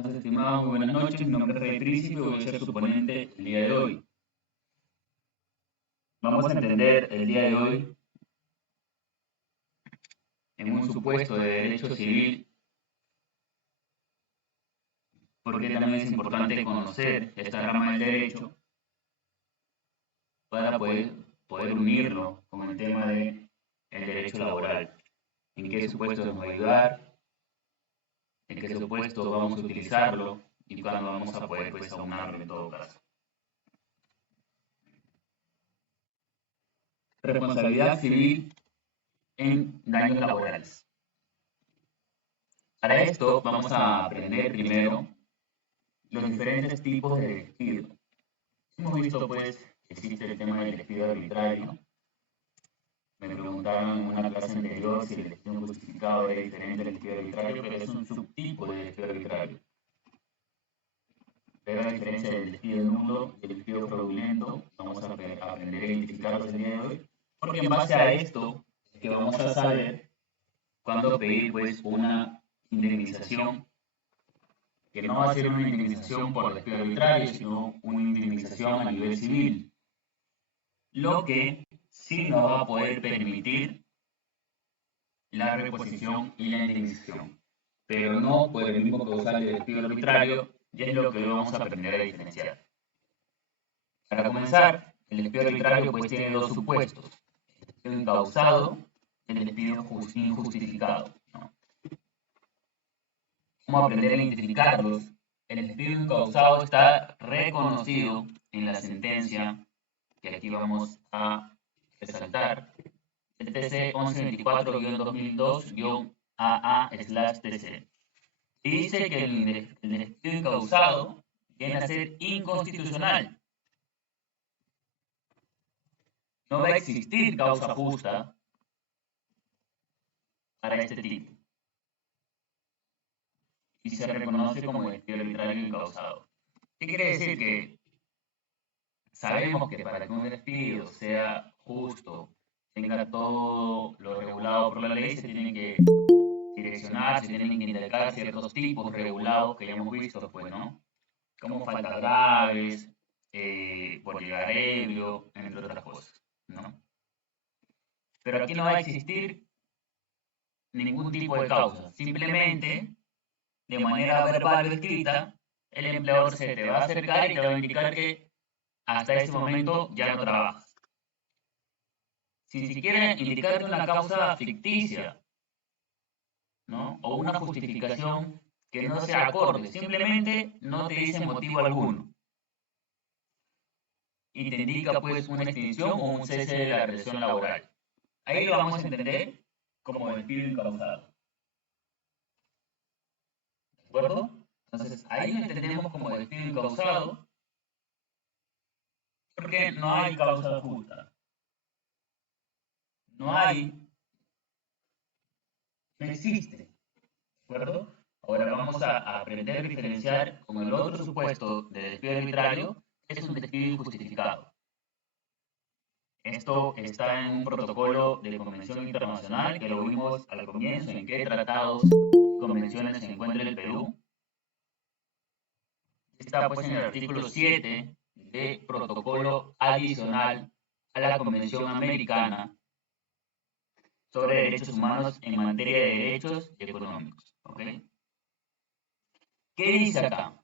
Entonces, estimado, muy buenas noches. Mi nombre es Rey Príncipe y voy a ser su ponente el día de hoy. Vamos a entender el día de hoy en un supuesto de derecho civil, porque también es importante conocer esta rama del derecho para poder unirlo con el tema de el derecho laboral. En qué supuestos nos va a ayudar, en qué supuestos vamos a utilizarlo y cuándo vamos a poder aunarlo en todo caso. Responsabilidad civil en daños laborales. Para esto vamos a aprender primero los diferentes tipos de despido. Hemos visto pues que existe el tema del despido arbitrario. Me preguntaron en una clase anterior si el despido justificado era diferente del despido arbitrario, pero es un subtipo de despido arbitrario. Pero a diferencia del despido nulo y el despido fraudulento, vamos a aprender a identificarlos el día de hoy, porque en base a esto es que vamos a saber cuándo pedir pues una indemnización, que no va a ser una indemnización por despido arbitrario, sino una indemnización a nivel civil, lo que sí nos va a poder permitir la reposición y la indemnización, pero no por el mismo causal de despido arbitrario, y es lo que hoy vamos a aprender a diferenciar. Para comenzar, el despido arbitrario pues tiene dos supuestos: el despido incausado y el despido injustificado, ¿no? Vamos a aprender a identificarlos. El despido incausado está reconocido en la sentencia que aquí vamos a resaltar, el TC 1124-2002-AA/TC. Y dice que el despido incausado viene a ser inconstitucional. No va a existir causa justa para este tipo y se reconoce como despido arbitrario incausado. ¿Qué quiere decir? Que sabemos que para que un despido sea justo, tenga todo lo regulado por la ley, se tienen que direccionar, se tienen que indicar ciertos tipos regulados que ya hemos visto, pues, ¿no? Como faltas graves, por llegar ebrio, entre otras cosas, ¿no? Pero aquí no va a existir ningún tipo de causa. Simplemente, de manera verbal o escrita, el empleador se te va a acercar y te va a indicar que hasta ese momento ya no trabajas. Sin siquiera indicarte una causa ficticia, ¿no? O una justificación que no sea acorde. Simplemente no te dice motivo alguno y te indica pues una extinción o un cese de la relación laboral. Ahí lo vamos a entender como despido incausado. ¿De acuerdo? Entonces, ahí lo entendemos como despido incausado porque no hay causa justa. No hay, no existe. ¿De acuerdo? Ahora vamos a aprender a diferenciar con el otro supuesto de despido arbitrario, que es un despido injustificado. Esto está en un protocolo de convención internacional que lo vimos al comienzo, en qué tratados y convenciones se encuentra el Perú. Está pues en el artículo 7 de protocolo adicional a la Convención Americana sobre Derechos Humanos en materia de derechos y económicos. ¿Okay? ¿Qué dice acá?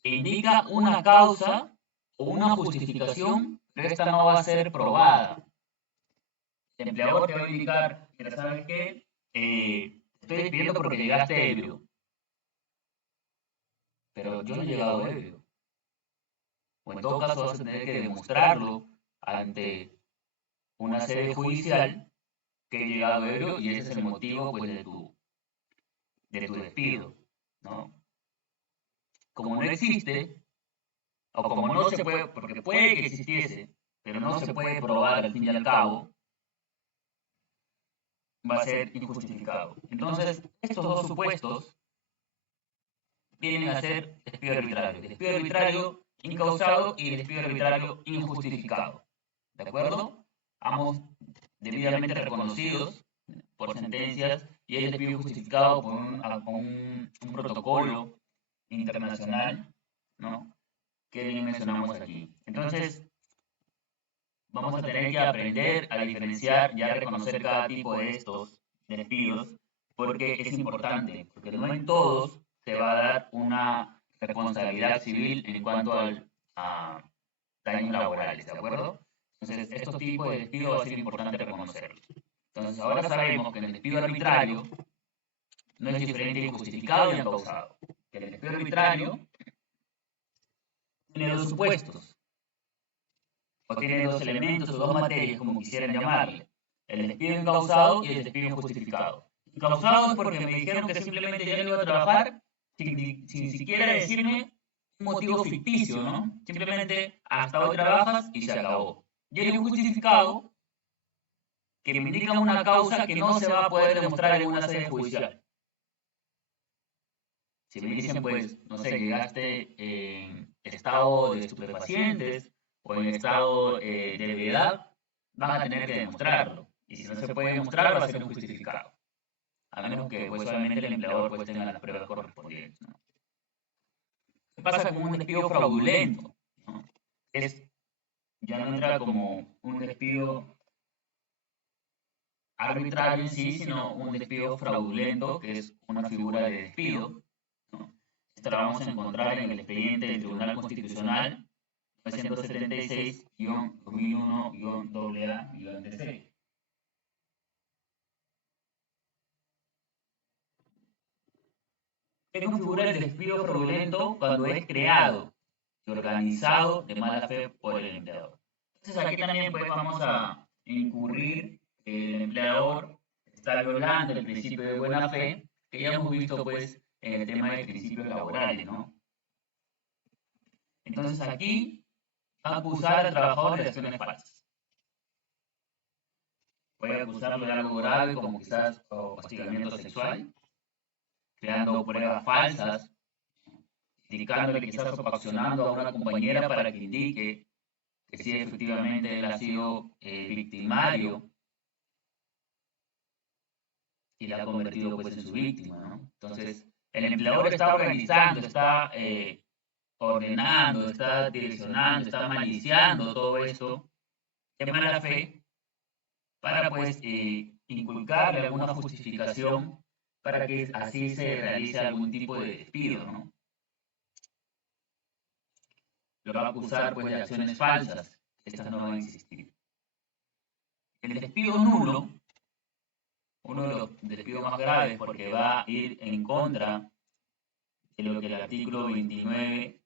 Que indica una causa o una justificación, pero esta no va a ser probada. El empleador te va a indicar, mira, ¿sabes qué? Estoy despidiendo porque llegaste ebrio, pero yo no he llegado ebrio. O en todo caso vas a tener que demostrarlo ante una sede judicial que he llegado ebrio y ese es el motivo pues, de tu despido, ¿no? Como no existe, o como no se puede, porque puede que existiese, pero no se puede probar al fin y al cabo, va a ser injustificado. Entonces, estos dos supuestos vienen a ser despido arbitrario incausado y despido arbitrario injustificado. ¿De acuerdo? Ambos debidamente reconocidos por sentencias y el despido justificado por un protocolo internacional, ¿no? Que bien mencionamos aquí. Entonces, vamos a tener que aprender a diferenciar y a reconocer cada tipo de estos despidos, porque es importante, porque no en todos se va a dar una responsabilidad civil en cuanto a daños laborales, ¿de acuerdo? Entonces, estos tipos de despidos va a ser importante reconocerlos. Entonces, ahora sabemos que el despido arbitrario no es diferente de injustificado y encausado. Que el despido arbitrario tiene dos supuestos, o tiene dos elementos o dos materias, como quisieran llamarle. El despido encausado y el despido injustificado. Encausado es porque me dijeron que simplemente ya no iba a trabajar sin siquiera decirme un motivo ficticio, ¿no? Simplemente hasta hoy trabajas y se acabó. Y el injustificado, que me indica una causa que no se va a poder demostrar en una sede judicial. Si me dicen, pues, no sé, llegaste en estado de estupefacientes o en estado de ebriedad, van a tener que demostrarlo. Y si no se puede demostrar, va a ser un justificado. A menos que pues, solamente el empleador pues, tenga las pruebas correspondientes, ¿no? ¿Qué pasa con un despido fraudulento? ¿No? Ya no entra como un despido arbitrario en sí, sino un despido fraudulento, que es una figura de despido, ¿no? Esta la vamos a encontrar en el expediente del Tribunal Constitucional 976-2001-AA-TC. ¿Qué configura el despido fraudulento cuando es creado y organizado de mala fe por el empleador? Entonces aquí también pues vamos a incurrir que el empleador está violando el principio de buena fe, que ya hemos visto pues en el tema de principios laborales, ¿no? Entonces aquí va a acusar al trabajador de acciones falsas. Puede acusarlo de algo grave como quizás hostigamiento sexual, creando pruebas falsas, indicándole quizás o coaccionando a una compañera para que indique que sí efectivamente él ha sido victimario y la ha convertido pues en su víctima, ¿no? Entonces, el empleador está organizando, está ordenando, está direccionando, está maliciando todo esto de mala fe para pues inculcarle alguna justificación para que así se realice algún tipo de despido, ¿no? Lo va a acusar pues de acciones falsas, estas no van a existir. El despido nulo, uno de los despidos más graves porque va a ir en contra de lo que el artículo 29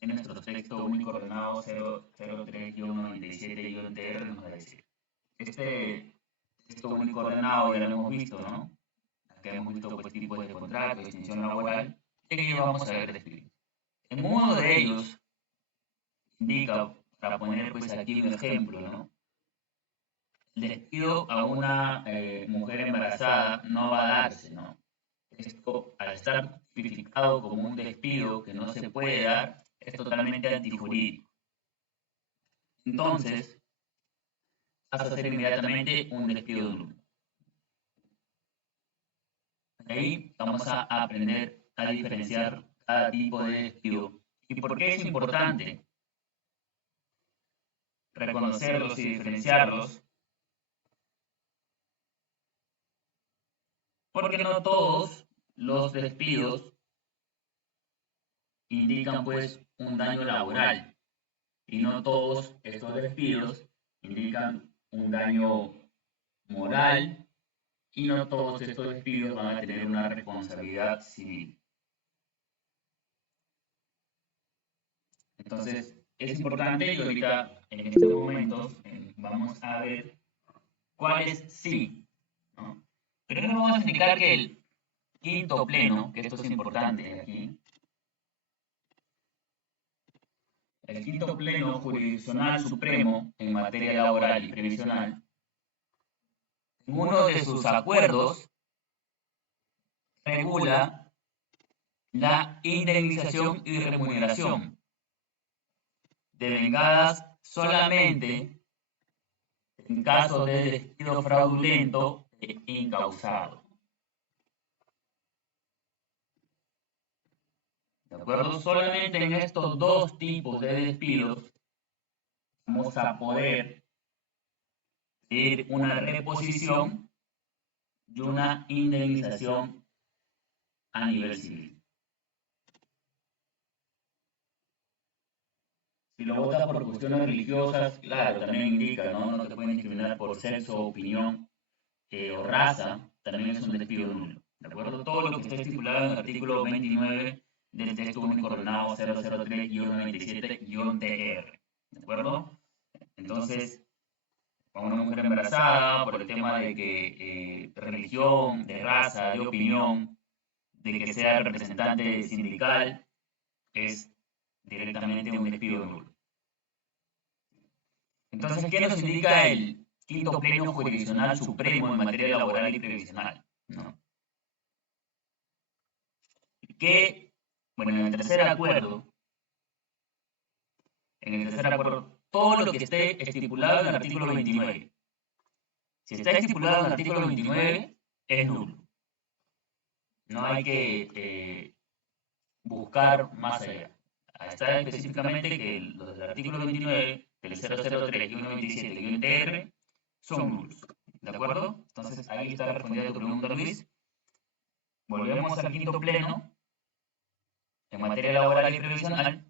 de nuestro texto único ordenado 003-97-TR nos va a decir. Este texto único ordenado ya lo hemos visto, ¿no? Acá hemos visto pues, tipos de contrato, extinción laboral, y aquí vamos a ver despidos. En uno de ellos indica, para poner pues aquí un ejemplo, ¿no? El despido a una mujer embarazada no va a darse, ¿no? Esto, al estar tipificado como un despido que no se puede dar, es totalmente antijurídico. Entonces, vas a hacer inmediatamente un despido nulo. Ahí vamos a aprender a diferenciar cada tipo de despido. ¿Y por qué es importante reconocerlos y diferenciarlos? Porque no todos los despidos indican pues un daño laboral y no todos estos despidos indican un daño moral y no todos estos despidos van a tener una responsabilidad civil. Entonces, es importante y ahorita en estos momentos vamos a ver cuáles sí, ¿no? Primero vamos a explicar que el quinto pleno, que esto es importante aquí, el quinto pleno jurisdiccional supremo en materia laboral y previsional, en uno de sus acuerdos regula la indemnización y remuneración devengadas solamente en caso de despido fraudulento e incausado. ¿De acuerdo? Solamente en estos dos tipos de despidos vamos a poder pedir una reposición y una indemnización a nivel civil. Si lo votas por cuestiones religiosas, claro, también indica, ¿no? No te pueden discriminar por sexo, opinión o raza, también es un despido nulo. ¿De acuerdo? Todo lo que esté estipulado en el artículo 29 del texto único ordenado 003-97-TR. ¿De acuerdo? Entonces, a una mujer embarazada por el tema de que religión, de raza, de opinión, de que sea representante sindical, es directamente un despido nulo. Entonces, ¿qué nos indica el quinto pleno jurisdiccional supremo en materia laboral y previsional? ¿No? Que, bueno, en el tercer acuerdo, todo lo que esté estipulado en el artículo 29, si está estipulado en el artículo 29, es nulo. No hay que buscar más allá. Está específicamente que los del artículo 29, del 003, 127 y 1TR son nulos. ¿De acuerdo? Entonces ahí está respondida tu pregunta, Luis. Volvemos al quinto pleno en materia laboral y previsional,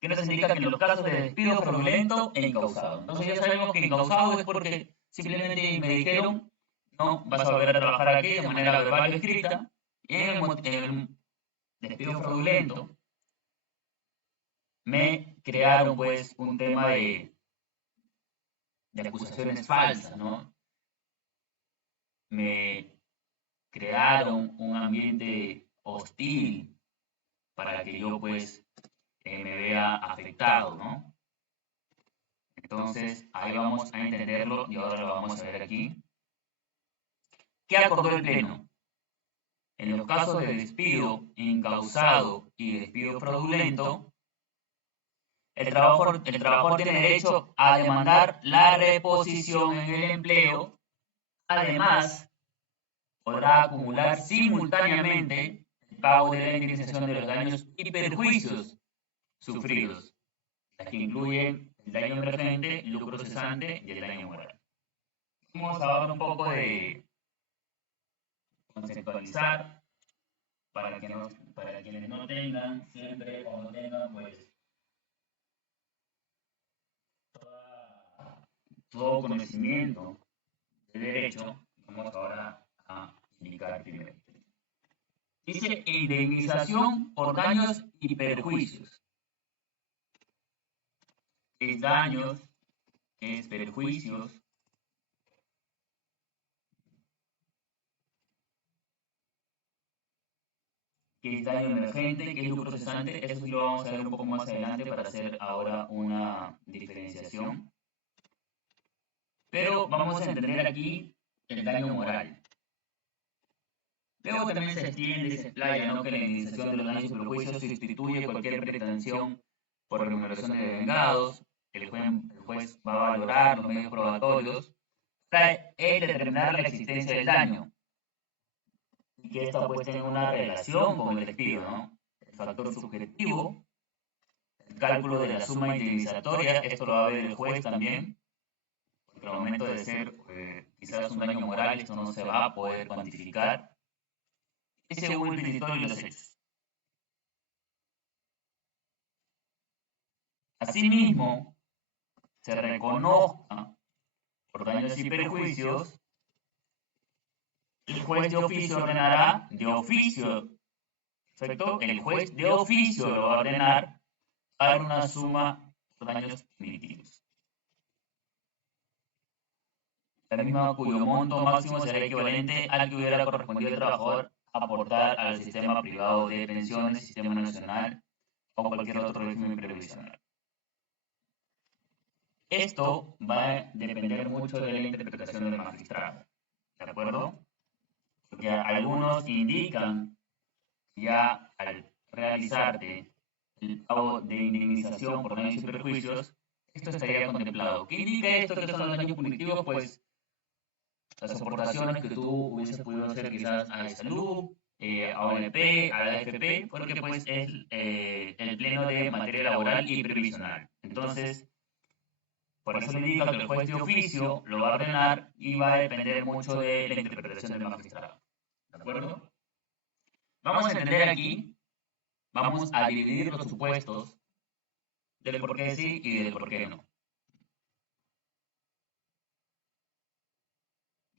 que nos indica que en los casos de despido fraudulento e incausado. Entonces ya sabemos que incausado es porque simplemente me dijeron, no, vas a volver a trabajar aquí de manera verbal o escrita, y en el despido fraudulento me crearon pues un tema de acusaciones falsas, ¿no? Me crearon un ambiente hostil para que yo pues me vea afectado, ¿no? Entonces ahí vamos a entenderlo y ahora lo vamos a ver aquí. ¿Qué acordó el Pleno? En los casos de despido incausado y despido fraudulento, el trabajador tiene derecho a demandar la reposición en el empleo. Además, podrá acumular simultáneamente el pago de la indemnización de los daños y perjuicios sufridos, las que incluyen el daño emergente, lucro cesante y el daño moral. Vamos a hablar un poco de conceptualizar para quienes no tengan siempre o no tengan pues todo conocimiento de derecho. Vamos ahora a indicar primero. Dice indemnización por daños y perjuicios. Es daños, es perjuicios, que es daño emergente, que es lucro cesante. Eso sí lo vamos a ver un poco más adelante para hacer ahora una diferenciación. Pero vamos a entender aquí el daño moral. Luego también se extiende y se explaya, ¿no?, que la indemnización de los daños y perjuicios sustituye cualquier pretensión por remuneración de vengados. El juez va a valorar los medios probatorios para él determinar la existencia del daño y que esta pues tenga una relación con el despido, ¿no? El factor subjetivo, el cálculo de la suma indemnizatoria, esto lo va a ver el juez también, porque al momento de ser quizás un daño moral, esto no se va a poder cuantificar, y según el petitorio y los hechos. Asimismo, se reconozca por daños y perjuicios, el juez de oficio ordenará de oficio, ¿perfecto? El juez de oficio lo va a ordenar para una suma por daños infinitivos, la misma cuyo monto máximo será equivalente al que hubiera correspondido al trabajador aportar al sistema privado de pensiones, sistema nacional o cualquier otro régimen previsional. Esto va a depender mucho de la interpretación del magistrado, ¿de acuerdo? Porque algunos indican ya al realizarte el pago de indemnización por daños y perjuicios, esto estaría contemplado. ¿Qué indica esto que son los daños punitivos? Pues las aportaciones que tú hubieses podido hacer quizás a la salud, a ONP, a la AFP, porque pues es el pleno de materia laboral y previsional. Entonces, por eso le indica que el juez de oficio lo va a ordenar y va a depender mucho de la interpretación del magistrado. ¿De acuerdo? Vamos a entender aquí, vamos a dividir los supuestos del por qué sí y del por qué no.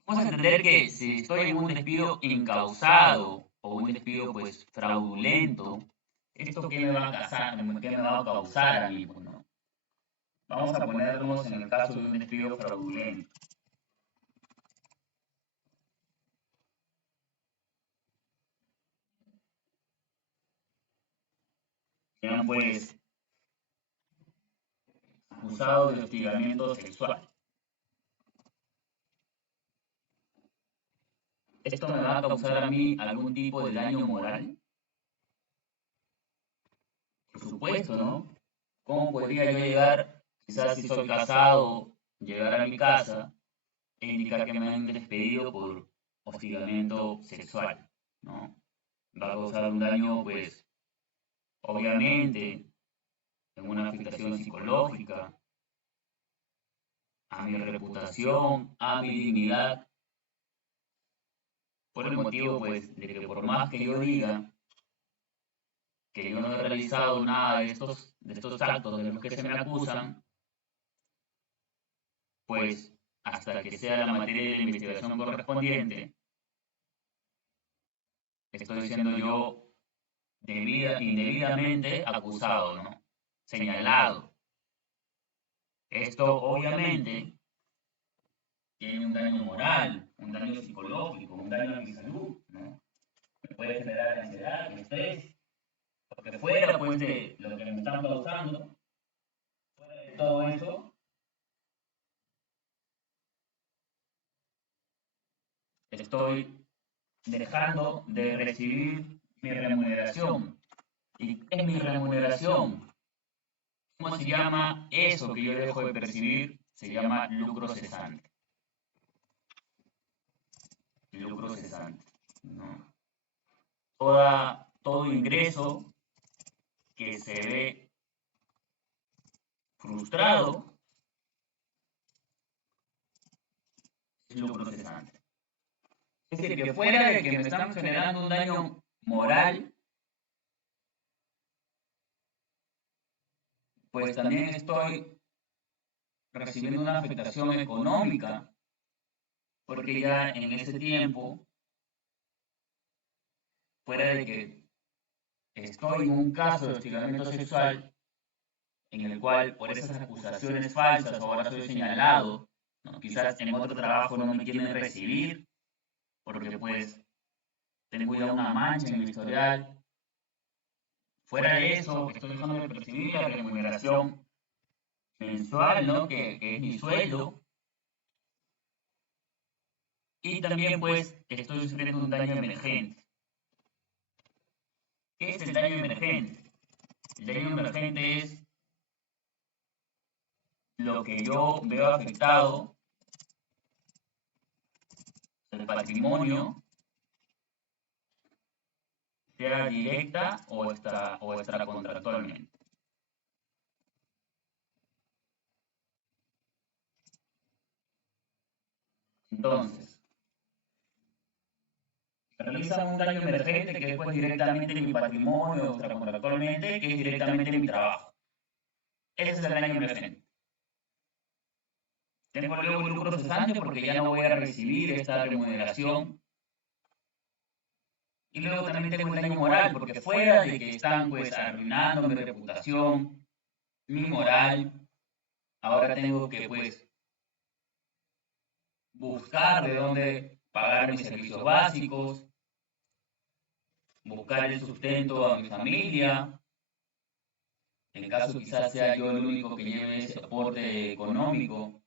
Vamos a entender que si estoy en un despido incausado o un despido pues fraudulento, ¿esto qué me va a causar a mí? Pues, ¿no? Vamos a ponernos en el caso de un despido fraudulento. Sean pues acusados de hostigamiento sexual. ¿Esto me va a causar a mí algún tipo de daño moral? Por supuesto, ¿no? ¿Cómo podría yo llegar, quizás si soy casado, llegar a mi casa e indicar que me han despedido por hostigamiento sexual, ¿no? Va a causar un daño, pues, obviamente, en una afectación psicológica, a mi reputación, a mi dignidad, por el motivo, pues, de que por más que yo diga que yo no he realizado nada de estos actos de los que se me acusan, pues, hasta que sea la materia de investigación correspondiente, estoy siendo yo indebidamente acusado, ¿no? Señalado. Esto obviamente tiene un daño moral, un daño psicológico, un daño a mi salud, ¿no? Me puede generar ansiedad, estrés, porque fuera pues de lo que me están causando, fuera de todo eso, estoy dejando de recibir mi remuneración. ¿Y qué es mi remuneración? ¿Cómo se llama eso que yo dejo de percibir? Se llama lucro cesante. Lucro cesante, ¿no? Todo ingreso que se ve frustrado es lucro cesante. Es decir, que fuera de que me están generando un daño moral, pues también estoy recibiendo una afectación económica, porque ya en ese tiempo, fuera de que estoy en un caso de hostigamiento sexual, en el cual por esas acusaciones falsas ahora soy señalado, ¿no? Quizás en otro trabajo no me quieren recibir, porque pues tengo ya una mancha en mi historial. Fuera de eso, estoy dejando de percibir la remuneración mensual, ¿no? Que es mi sueldo. Y también, pues, estoy sufriendo un daño emergente. ¿Qué es el daño emergente? El daño emergente es lo que yo veo afectado, el patrimonio, sea directa o extracontractualmente. Entonces, realizan un daño emergente que es pues directamente mi patrimonio o extracontractualmente, que es directamente mi trabajo. Ese es el daño emergente. Tengo luego un lucro cesante porque ya no voy a recibir esta remuneración. Y luego también tengo el daño moral, porque fuera de que están pues arruinando mi reputación, mi moral, ahora tengo que pues buscar de dónde pagar mis servicios básicos, buscar el sustento a mi familia. En caso quizás sea yo el único que lleve ese aporte económico,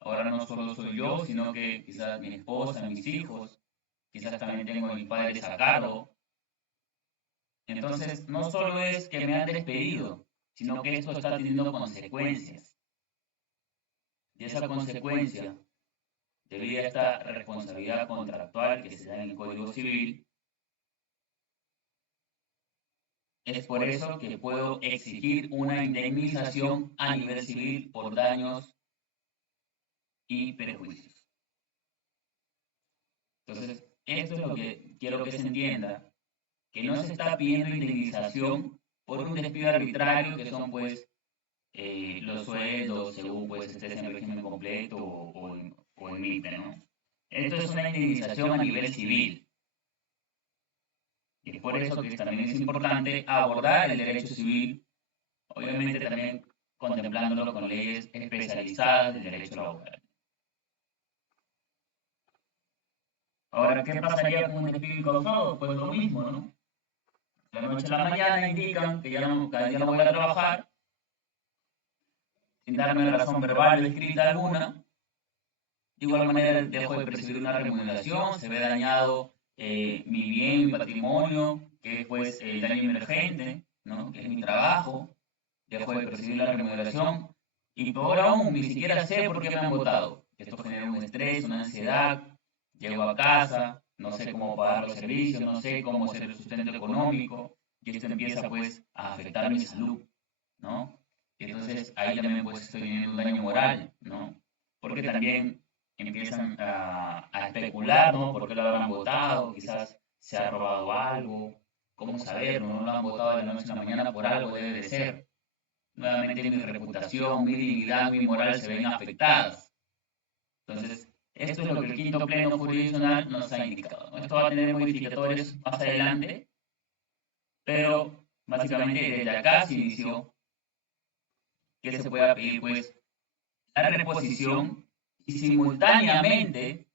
ahora no solo soy yo, sino que quizás mi esposa, mis hijos, quizás también tengo a mis padres a cargo. Entonces, no solo es que me han despedido, sino que esto está teniendo consecuencias. Y esa consecuencia, debido a esta responsabilidad contractual que se da en el Código Civil, es por eso que puedo exigir una indemnización a nivel civil por daños y perjuicios. Entonces, esto es lo que quiero que se entienda, que no se está pidiendo indemnización por un despido arbitrario, que son pues los sueldos según pues estés en régimen completo o en MIPE, ¿no? Esto es una indemnización a nivel civil. Y es por eso que también es importante abordar el derecho civil, obviamente también contemplándolo con leyes especializadas del derecho laboral. Ahora, ¿qué pasaría con un despido incausado? Pues lo mismo, ¿no? De la noche a la mañana indican que cada día no voy a trabajar, sin darme razón verbal o escrita alguna. De igual manera, dejo de percibir una remuneración, se ve dañado mi bien, mi patrimonio, que es pues el daño emergente, ¿no? Que es mi trabajo, dejo de percibir la remuneración y peor aún, ni siquiera sé por qué me han votado. Esto genera un estrés, una ansiedad, llego a casa, no sé cómo pagar los servicios, no sé cómo hacer el sustento económico y esto empieza pues a afectar mi salud, ¿no? Y entonces ahí también pues estoy teniendo un daño moral, ¿no? Porque también empiezan a especular, ¿no? ¿Por qué lo habrán votado? Quizás se ha robado algo. ¿Cómo saberlo? No lo han votado de la noche a la mañana por algo, debe de ser. Nuevamente mi reputación, mi dignidad, mi moral se ven afectadas. Entonces, esto es lo que el quinto pleno jurisdiccional nos ha indicado, ¿no? Esto va a tener modificadores más adelante, pero básicamente desde acá se inició que se pueda pedir pues la reposición y simultáneamente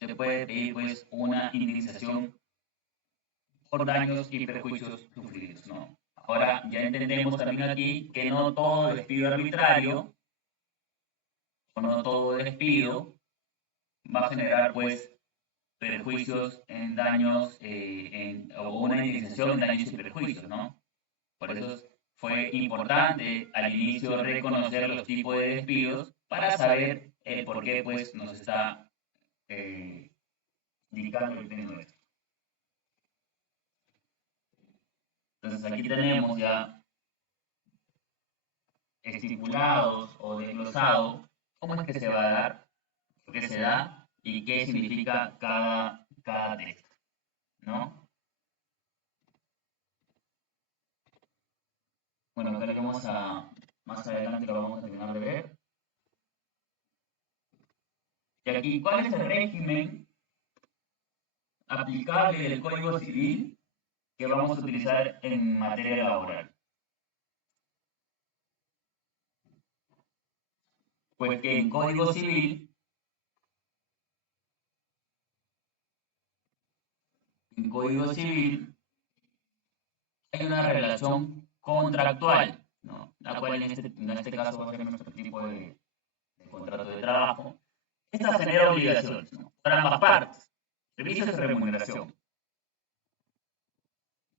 se puede pedir pues una indemnización por daños y perjuicios sufridos, ¿no? Ahora ya entendemos también aquí que no todo despido arbitrario o no todo despido va a generar pues perjuicios en daños o una indemnización en daños y perjuicios, ¿no? Por eso fue importante al inicio reconocer los tipos de despidos para saber el por qué pues nos está eh, indicando el pleno esto. Entonces aquí tenemos ya estipulados o desglosado cómo es que se va a dar, por qué se da y qué significa cada texto, ¿no? Bueno, acá lo vamos más adelante lo vamos a terminar de ver. Y aquí, ¿cuál es el régimen aplicable del Código Civil que vamos a utilizar en materia laboral? Pues que en Código Civil hay una relación contractual, ¿no? La cual en este caso va a ser nuestro tipo de contrato de trabajo. Esta genera obligaciones, ¿no? Para ambas partes, servicios y remuneración.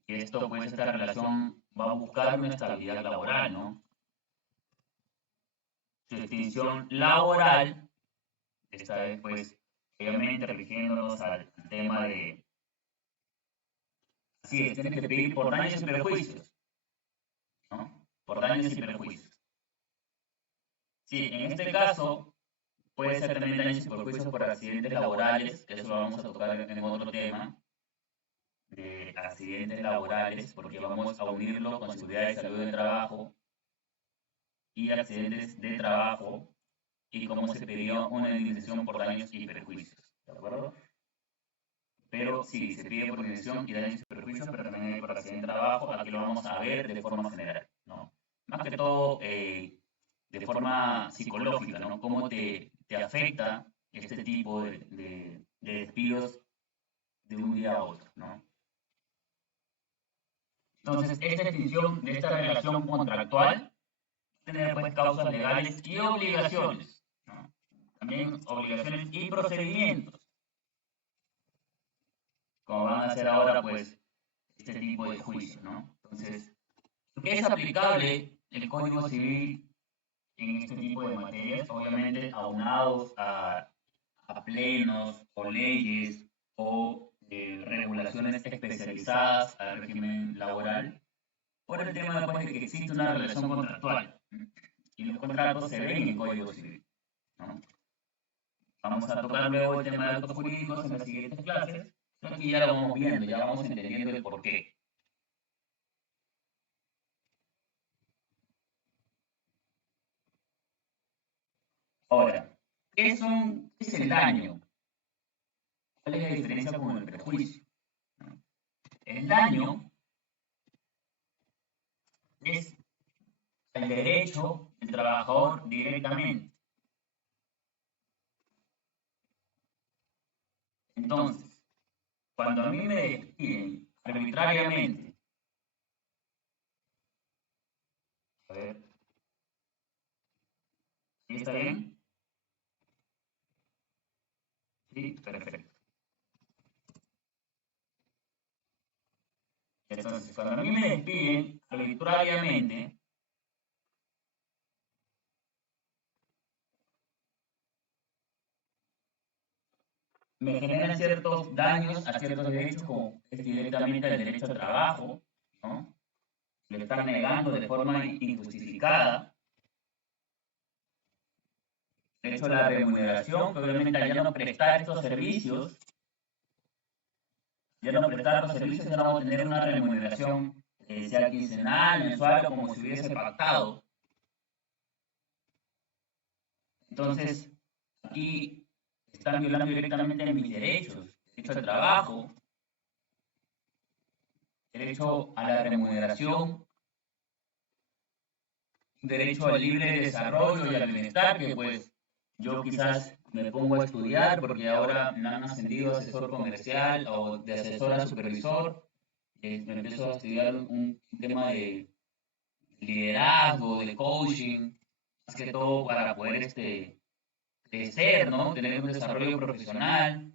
Y esto, pues, esta relación va a buscar una estabilidad laboral, ¿no? Su extinción laboral, esta vez, pues, obviamente rigiéndonos al tema de, así es, tienes que pedir por daños y perjuicios, ¿no? Por daños y perjuicios. Sí, en este caso, puede ser también daños y perjuicios por accidentes laborales, que eso lo vamos a tocar en otro tema, de accidentes laborales, porque vamos a unirlo con seguridad y salud del trabajo y accidentes de trabajo y cómo se pidió una indemnización por daños y perjuicios, ¿de acuerdo? Pero sí, se pide por indemnización y daños y perjuicios, pero también hay por accidente de trabajo, aquí lo vamos a ver de forma general, ¿no? Más que todo de forma psicológica, ¿no? Cómo te afecta este tipo de despidos de un día a otro, ¿no? Entonces, esta extinción de esta relación contractual tiene pues causas legales y obligaciones, ¿no? También obligaciones y procedimientos, como van a hacer ahora pues este tipo de juicios, ¿no? Entonces, ¿qué es aplicable el Código Civil en este tipo de materias? Obviamente aunados a plenos o leyes o regulaciones especializadas focalizadas al régimen laboral por el tema pues, de que existe una relación contractual y los contratos se ven en Código Civil, ¿no? Vamos a tocar luego el tema de actos jurídicos en las siguientes clases, pero aquí ya lo vamos viendo, ya vamos entendiendo el porqué. Ahora, ¿qué es el daño? ¿Cuál es la diferencia con el perjuicio? El daño es el derecho del trabajador directamente. Entonces, cuando a mí me despiden arbitrariamente, a ver, ¿sí está bien? Sí, perfecto. Entonces, cuando a mí me despiden arbitrariamente, me generan ciertos daños a ciertos derechos, como es directamente el derecho al trabajo, ¿no? Le están negando de forma injustificada, derecho a la remuneración, que obviamente al ya no prestar estos servicios, ya no prestar los servicios, ya no vamos a tener una remuneración, sea quincenal, mensual o como si hubiese pactado. Entonces, aquí están violando directamente mis derechos, derecho al trabajo, derecho a la remuneración, derecho al libre desarrollo y al bienestar, que pues yo quizás me pongo a estudiar porque ahora me han ascendido a asesor comercial o de asesor a supervisor, me empiezo a estudiar un tema de liderazgo, de coaching, más que todo para poder crecer, ¿no? Tener un desarrollo profesional.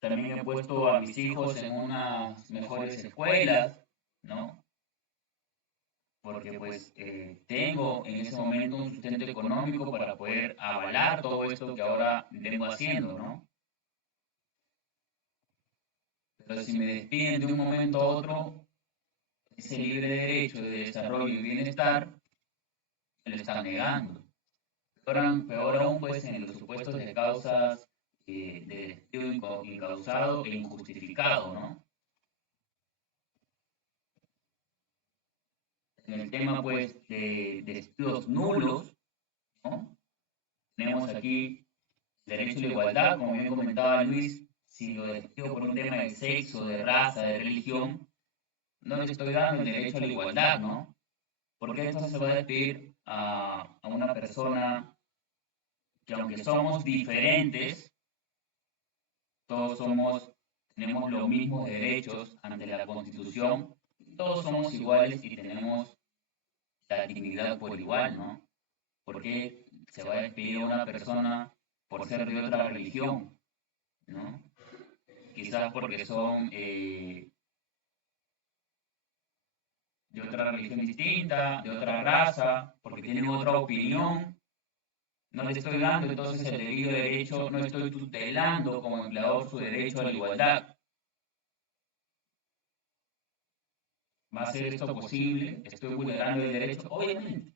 También he puesto a mis hijos en unas mejores escuelas, ¿no? Porque pues tengo en ese momento un sustento económico para poder avalar todo esto que ahora vengo haciendo, ¿no? Pero si me despiden de un momento a otro, ese libre derecho de desarrollo y bienestar me lo están negando. Peor aún, pues, en los supuestos de causas de despido incausado e injustificado, ¿no? En el tema, pues, de despidos nulos, ¿no? Tenemos aquí el derecho a la igualdad, como bien comentaba Luis, si lo despido por un tema de sexo, de raza, de religión, no le estoy dando el derecho a la igualdad, ¿no? Porque entonces se va a despedir a una persona que aunque somos diferentes, todos tenemos los mismos derechos ante la Constitución, todos somos iguales y tenemos la dignidad por igual, ¿no? ¿Por qué se va a despedir a una persona por ser de otra religión, ¿no? Quizás porque son de otra religión distinta, de otra raza, porque tienen otra opinión. No le estoy dando entonces el debido derecho, no estoy tutelando como empleador su derecho a la igualdad. ¿Va a ser esto posible? ¿Estoy vulnerando el derecho? Obviamente.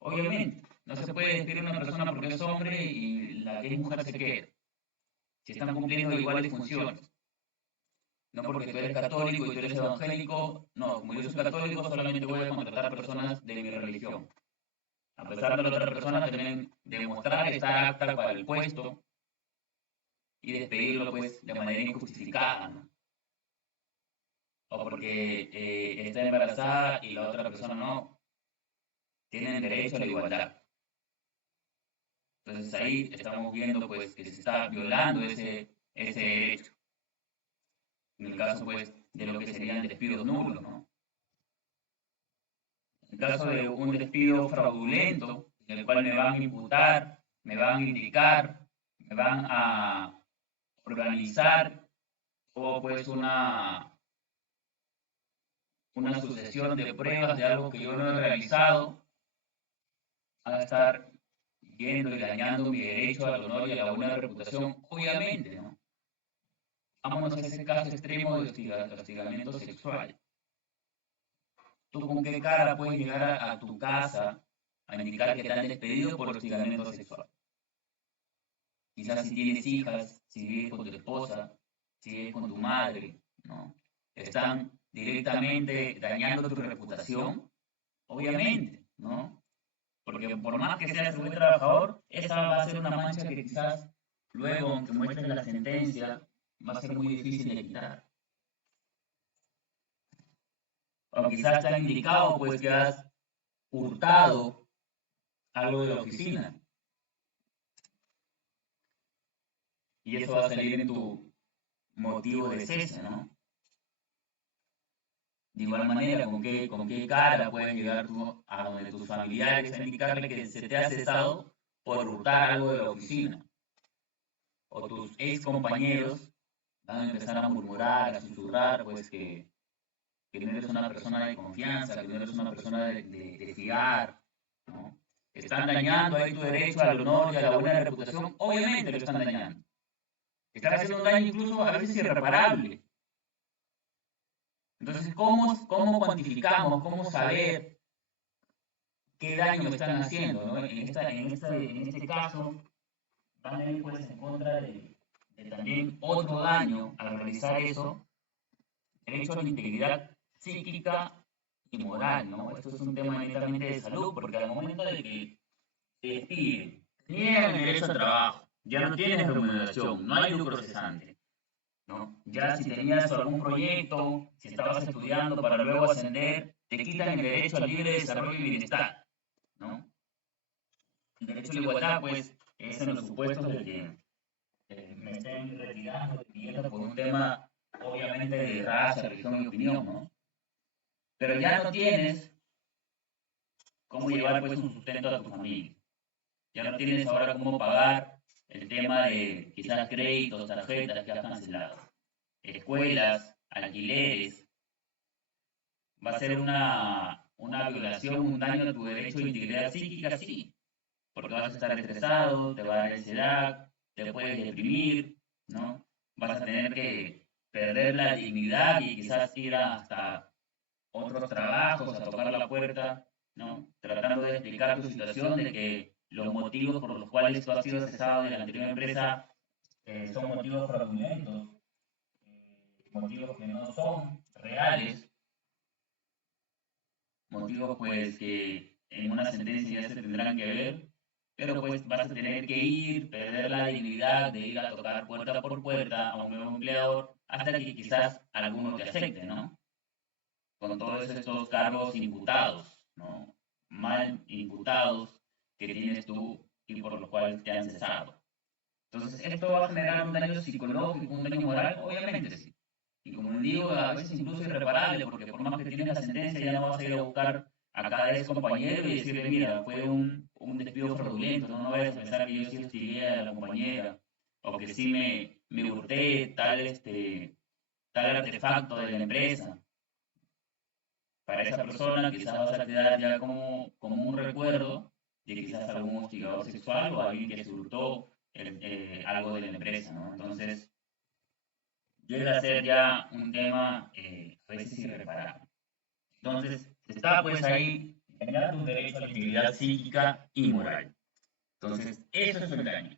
Obviamente. No se puede despedir a una persona porque es hombre y la que es mujer se queda. Si están cumpliendo iguales funciones. No porque tú eres católico y tú eres evangélico, no, como yo soy católico solamente voy a contratar personas de mi religión. A pesar de que la otra persona también demostrar estar apta para el puesto y despedirlo pues de manera injustificada, ¿no? O porque está embarazada y la otra persona no, tienen derecho a la igualdad. Entonces ahí estamos viendo pues que se está violando ese derecho. En el caso pues de lo que serían despidos nulos, ¿no? En caso de un despido fraudulento, en el cual me van a imputar, me van a indicar, me van a organizar o pues una sucesión de pruebas de algo que yo no he realizado, van a estar yendo y dañando mi derecho al honor y a la buena reputación, obviamente, ¿no? vámonos a ese caso extremo de hostigamiento sexual. ¿Tú con qué cara puedes llegar a tu casa a indicar que te han despedido por hostigamiento sexual? Quizás si tienes hijas, si vives con tu esposa, si vives con tu madre, ¿no? Están directamente dañando tu reputación, obviamente, ¿no? Porque por más que seas un buen trabajador, esa va a ser una mancha que quizás luego, aunque muestres la sentencia, va a ser muy difícil de quitar. O quizás te han indicado pues que has hurtado algo de la oficina y eso va a salir en tu motivo de cese, ¿no? De igual manera, ¿con qué cara puedes llegar tú a donde tus familiares a indicarle que se te ha cesado por hurtar algo de la oficina? O tus ex compañeros van a empezar a murmurar, a susurrar, pues que no eres una persona de confianza, que no eres una persona de fiar, ¿no? Están dañando ahí tu derecho al honor y a la buena reputación, obviamente lo están dañando. Están haciendo un daño incluso a veces irreparable. Entonces, ¿cómo cuantificamos, cómo saber qué daño están haciendo, ¿no? En este caso, van a ir pues en contra de también otro daño al realizar eso, derecho a la integridad psíquica y moral, ¿no? Esto es un tema netamente de salud, porque al momento de que te despiden, niegan el derecho al trabajo, ya no tienes remuneración, no hay lucro cesante, ¿no? Ya si tenías algún proyecto, si estabas estudiando para luego ascender, te quitan el derecho al libre desarrollo y bienestar, ¿no? El derecho a la igualdad, pues, es en los supuestos de que me estén retirando, despidiendo por un tema, obviamente, de raza, religión y opinión, ¿no? Pero ya no tienes cómo llevar, pues, un sustento a tu familia. Ya no tienes ahora cómo pagar el tema de quizás créditos, tarjetas que has cancelado, escuelas, alquileres. Va a ser una violación, un daño a tu derecho de integridad psíquica, sí, porque vas a estar estresado, te va a dar ansiedad, te puedes deprimir, ¿no? Vas a tener que perder la dignidad y quizás ir hasta otros trabajos, a tocar la puerta, ¿no? Tratando de explicar tu situación, de que los motivos por los cuales tú has sido cesado de la anterior empresa son motivos fraudulentos, motivos que no son reales, motivos pues que en una sentencia ya se tendrán que ver, pero pues vas a tener que ir, perder la dignidad de ir a tocar puerta por puerta a un nuevo empleador hasta que quizás alguno te acepte, ¿no? Con todos estos cargos imputados, ¿no? Mal imputados que tienes tú y por los cuales te han cesado. Entonces, ¿esto va a generar un daño psicológico, un daño moral? Obviamente sí. Y como digo, a veces incluso irreparable, porque por más que tienes la sentencia, ya no vas a ir a buscar a cada ex compañero y decirle, mira, fue un despido fraudulento, no vayas a pensar que yo sí hostigué a la compañera, o que sí me hurté tal artefacto de la empresa. Para esa persona quizás vas a quedar ya como un recuerdo de quizás algún hostigador sexual o alguien que se hurtó algo de la empresa, ¿no? Entonces, llega a ser ya un tema a veces irreparable. Entonces, está pues ahí dañar tu derecho a la integridad psíquica y moral. Entonces, eso es el daño.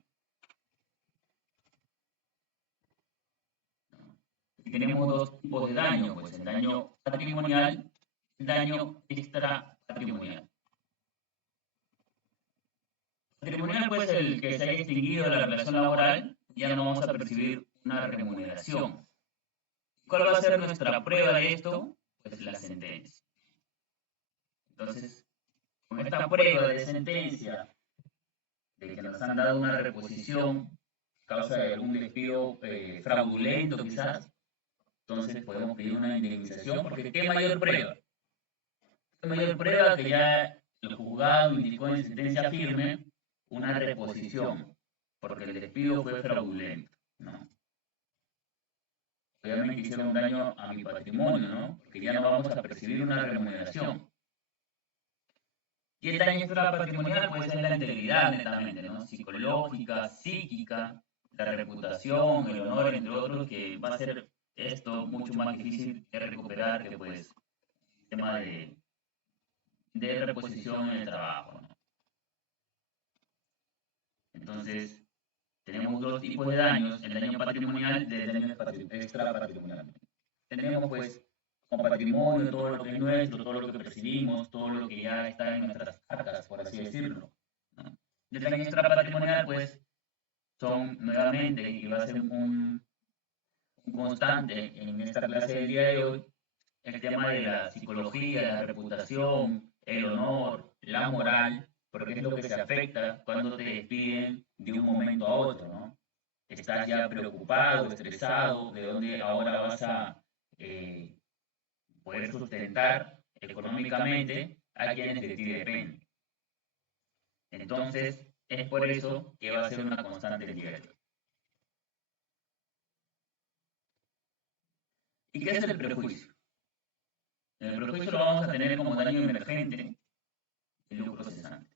Y tenemos dos tipos de daño, pues el daño patrimonial y el daño extrapatrimonial. Patrimonial, pues el que se haya extinguido la relación laboral, ya no vamos a percibir una remuneración. ¿Cuál va a ser nuestra prueba de esto? Pues la sentencia. Entonces, con esta prueba de sentencia, de que nos han dado una reposición a causa de algún despido fraudulento quizás, entonces podemos pedir una indemnización, porque ¿qué mayor prueba? ¿Qué mayor prueba que ya el juzgado indicó en sentencia firme una reposición? Porque el despido fue fraudulento, ¿no? Obviamente hicieron un daño a mi patrimonio, ¿no? Porque ya no vamos a percibir una remuneración. Y el daño patrimonial puede ser la integridad netamente, ¿no? Psicológica, psíquica, la reputación, el honor, entre otros, que va a ser esto mucho más difícil de recuperar que pues el tema de reposición en el trabajo, ¿no? Entonces, tenemos dos tipos de daños, el daño patrimonial y el daño extrapatrimonial. Tenemos pues como patrimonio todo lo que es nuestro, todo lo que percibimos, todo lo que ya está en nuestras arcas, por así decirlo, ¿no? El daño extrapatrimonial pues son nuevamente, y va a ser un constante en esta clase del día de hoy, el tema de la psicología, la reputación, el honor, la moral, porque es lo que se afecta cuando te despiden de un momento a otro, ¿no? Estás ya preocupado, estresado, de dónde ahora vas a eh, poder sustentar económicamente a quienes de ti dependen. Entonces, es por eso que va a ser una constante el día de hoy. ¿Y qué es el prejuicio? El prejuicio lo vamos a tener como daño emergente y lucro cesante.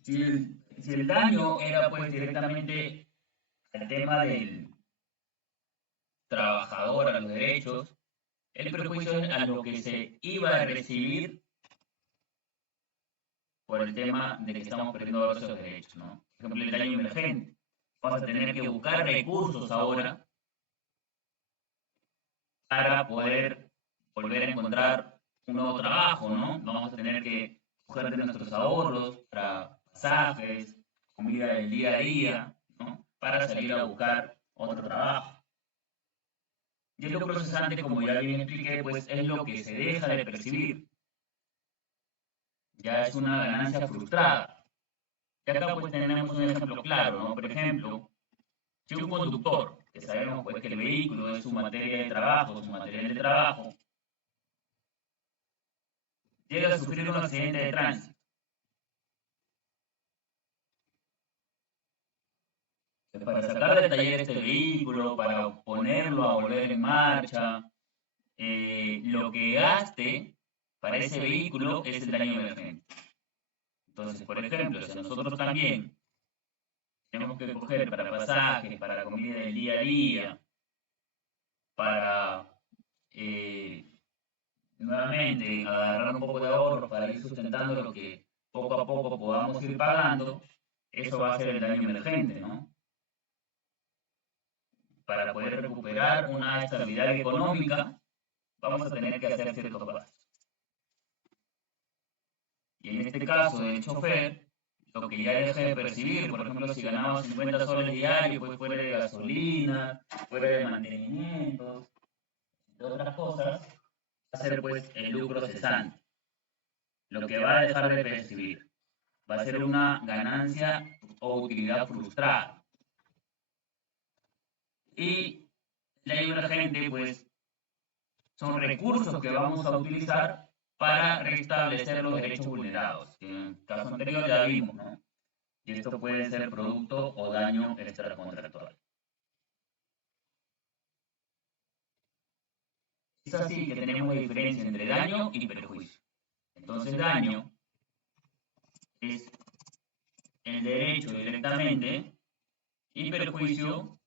Si el daño era pues directamente el tema del trabajador a los derechos, el prejuicio es a lo que se iba a recibir por el tema de que estamos perdiendo ahora esos derechos, ¿no? Por ejemplo, el daño emergente. Vamos a tener que buscar recursos ahora para poder volver a encontrar un nuevo trabajo, ¿no? Vamos a tener que coger de nuestros ahorros para pasajes, comida del día a día, ¿no? Para salir a buscar otro trabajo. Y el lucro cesante, como ya bien expliqué, pues es lo que se deja de percibir. Ya es una ganancia frustrada. Y acá pues tenemos un ejemplo claro, ¿no? Por ejemplo, si un conductor, que sabemos pues que el vehículo es su materia de trabajo, su material de trabajo, llega a sufrir un accidente de tránsito, para sacar del taller este vehículo, para ponerlo a volver en marcha, lo que gaste para ese vehículo es el daño emergente. Entonces, por ejemplo, si nosotros también tenemos que coger para pasajes, para comida del día a día, para eh, nuevamente agarrar un poco de ahorro para ir sustentando lo que poco a poco podamos ir pagando, eso va a ser el daño emergente, ¿no? Para poder recuperar una estabilidad económica, vamos a tener que hacer ciertos gastos. Y en este caso del chofer, lo que ya dejé de percibir, por ejemplo, si ganaba 50 soles diarios, pues fuera de gasolina, fuera de mantenimientos, de otras cosas, va a ser pues el lucro cesante, lo que va a dejar de percibir. Va a ser una ganancia o utilidad frustrada. Y la emergente, pues, son recursos que vamos a utilizar para restablecer los derechos vulnerados, que en el caso anterior ya vimos, ¿no? Y esto puede ser producto o daño extracontractual. Es así que tenemos la diferencia entre daño y perjuicio. Entonces, daño es el derecho directamente y perjuicio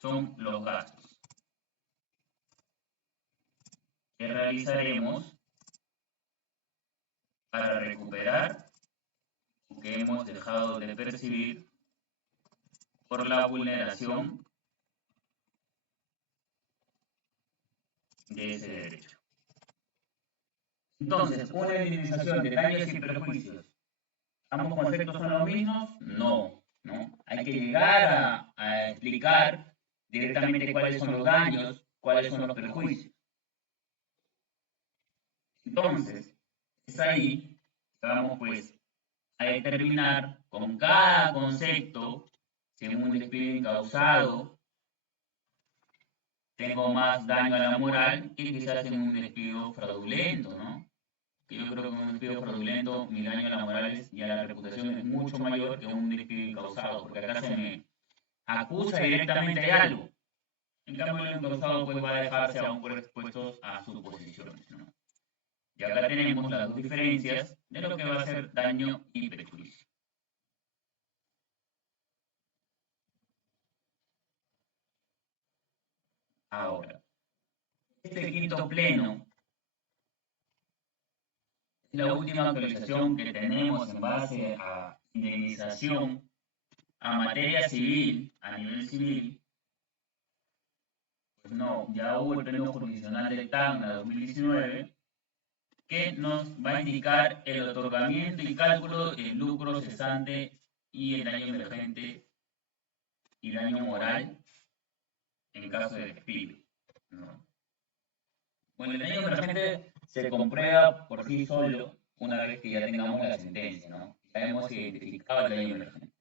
son los gastos que realizaremos para recuperar lo que hemos dejado de percibir por la vulneración de ese derecho. Entonces, una indemnización de daños y perjuicios, ¿ambos conceptos son los mismos? No, ¿no? Hay que llegar a explicar directamente cuáles son los daños, cuáles son los perjuicios. Entonces, es ahí que vamos pues a determinar con cada concepto, si en un despido incausado tengo más daño a la moral que quizás en un despido fraudulento, ¿no? Que yo creo que en un despido fraudulento mi daño a la moral y a la reputación es mucho mayor que un despido incausado, porque acá se me acusa directamente de algo. En cambio, el incausado pues va a dejarse aún por expuestos a suposiciones, ¿no? Y acá tenemos las dos diferencias de lo que va a ser daño y perjuicio. Ahora, este quinto pleno es la última actualización que tenemos en base a indemnización a materia civil, a nivel civil. Pues no, ya hubo el pleno jurisdiccional del TANA 2019 que nos va a indicar el otorgamiento y cálculo del lucro cesante y el daño emergente y daño moral en caso de despido, ¿no? Bueno, el daño emergente se comprueba por sí solo una vez que ya tengamos la sentencia, ¿no? Ya hemos identificado el daño emergente.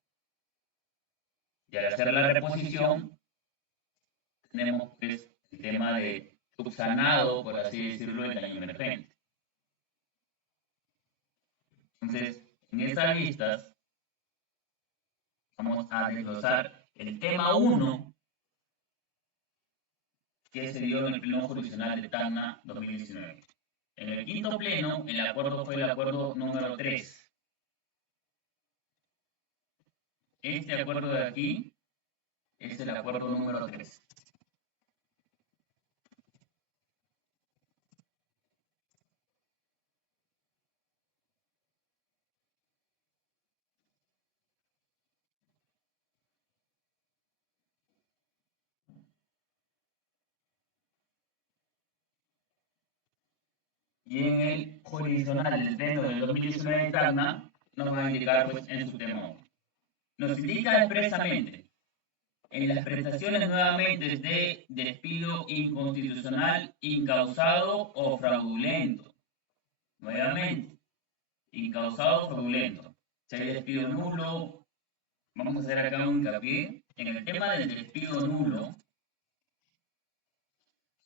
Y al hacer la reposición, tenemos pues, el tema de subsanado, por así decirlo, el daño emergente. Entonces, en estas listas vamos a desglosar el tema 1, que se dio en el Pleno Jurisdiccional de Tacna 2019. En el quinto pleno, el acuerdo fue el acuerdo número 3. Este acuerdo de aquí es el acuerdo número 3. Y en el jurisdiccional del pleno del 2019 de Tacna nos va a indicar pues, en su tema 1. Nos indica expresamente en las prestaciones nuevamente de despido inconstitucional, incausado o fraudulento. Nuevamente, incausado o fraudulento. Si hay despido nulo, vamos a hacer acá un hincapié en el tema del despido nulo.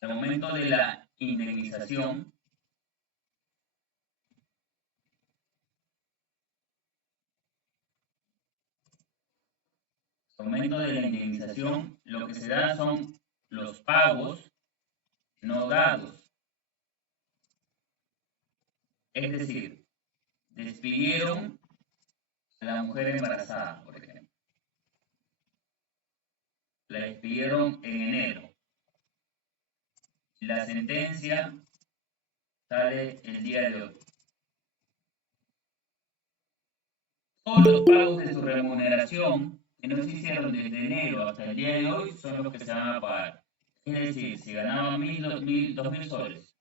Al momento de la indemnización, lo que se da son los pagos no dados. Es decir, despidieron a la mujer embarazada, por ejemplo. La despidieron en enero. La sentencia sale el día de hoy. Todos los pagos de su remuneración que no se hicieron desde enero hasta el día de hoy son los que se van a pagar. Es decir, si ganaba 1.000, 2.000 soles,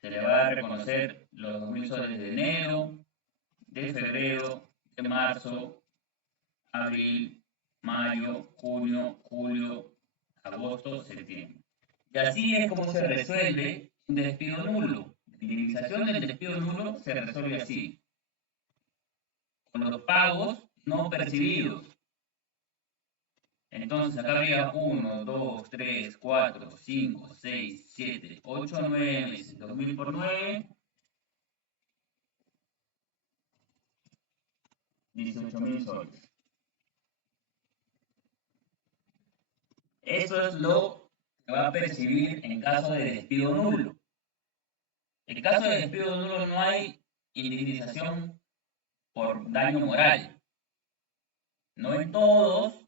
se le va a reconocer los 2.000 soles de enero, de febrero, de marzo, abril, mayo, junio, julio, agosto, septiembre. Y así es como se resuelve un despido nulo. La indemnización del despido nulo se resuelve así, con los pagos no percibidos. Entonces acá habría 1, 2, 3, 4, 5, 6, 7, 8, 9 meses. 2.000 por 9, 18.000 soles. Eso es lo que va a percibir en caso de despido nulo. En caso de despido nulo no hay indemnización por daño moral. No en todos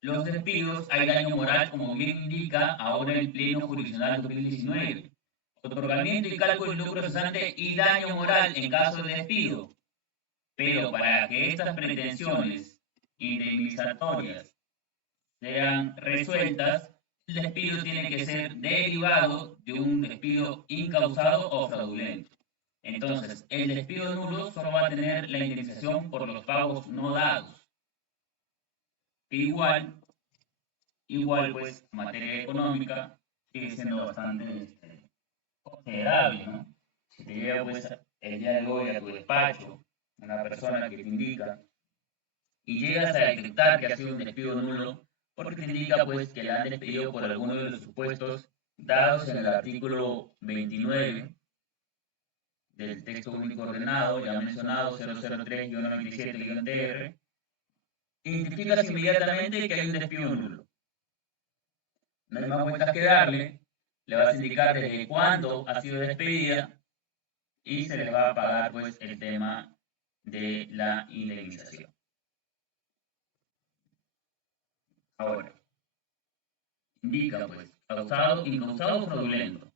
los despidos hay daño moral, como bien indica ahora el Pleno Jurisdiccional 2019. Otorgamiento y cálculo de lucro cesante y daño moral en caso de despido. Pero para que estas pretensiones indemnizatorias sean resueltas, el despido tiene que ser derivado de un despido incausado o fraudulento. Entonces, el despido nulo solo va a tener la indemnización por los pagos no dados. Igual pues, en materia económica, sigue siendo bastante considerable, ¿no? Si te llega, pues, el día de hoy a tu despacho, una persona que te indica, y llegas a detectar que ha sido un despido nulo, porque te indica, pues, que la han despedido por alguno de los supuestos dados en el artículo 29 del texto único ordenado, ya mencionado 003-97-TR, identificas inmediatamente que hay un despido nulo. No hay más vueltas que darle, le vas a indicar desde cuándo ha sido despedida y se le va a pagar pues el tema de la indemnización. Ahora, indica pues causado, incausado fraudulento,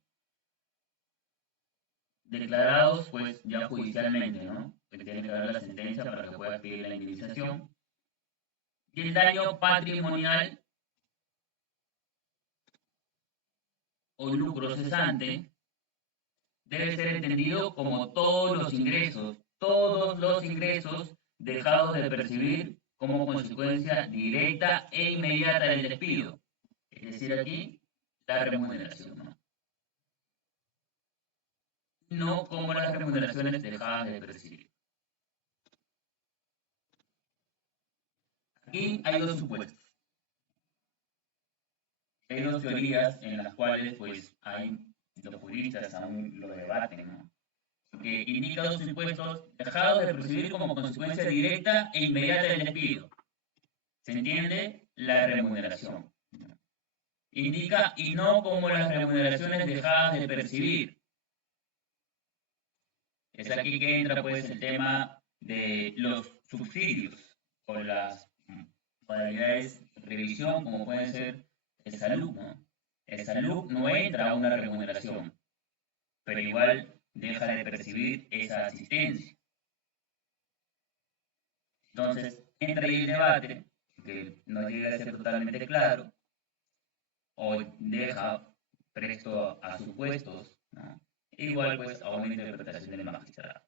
declarados pues ya judicialmente, ¿no? Que tiene que dar la sentencia para que pueda pedir la indemnización. Y el daño patrimonial o lucro cesante debe ser entendido como todos los ingresos dejados de percibir como consecuencia directa e inmediata del despido. Es decir, aquí la remuneración, ¿no? No como las remuneraciones dejadas de percibir. Aquí hay dos supuestos. Hay dos teorías en las cuales pues los juristas aún lo debaten, ¿no? Porque indica dos supuestos dejados de percibir como consecuencia directa e inmediata del despido. ¿Se entiende? La remuneración. Indica y no como las remuneraciones dejadas de percibir. Es aquí que entra pues el tema de los subsidios o las modalidades de previsión como pueden ser el salud, ¿no? El salud no entra a una remuneración, pero igual deja de percibir esa asistencia. Entonces, entra ahí el debate, que no llega a ser totalmente claro, o deja presto a supuestos, ¿no? Igual pues a una interpretación del magistrado.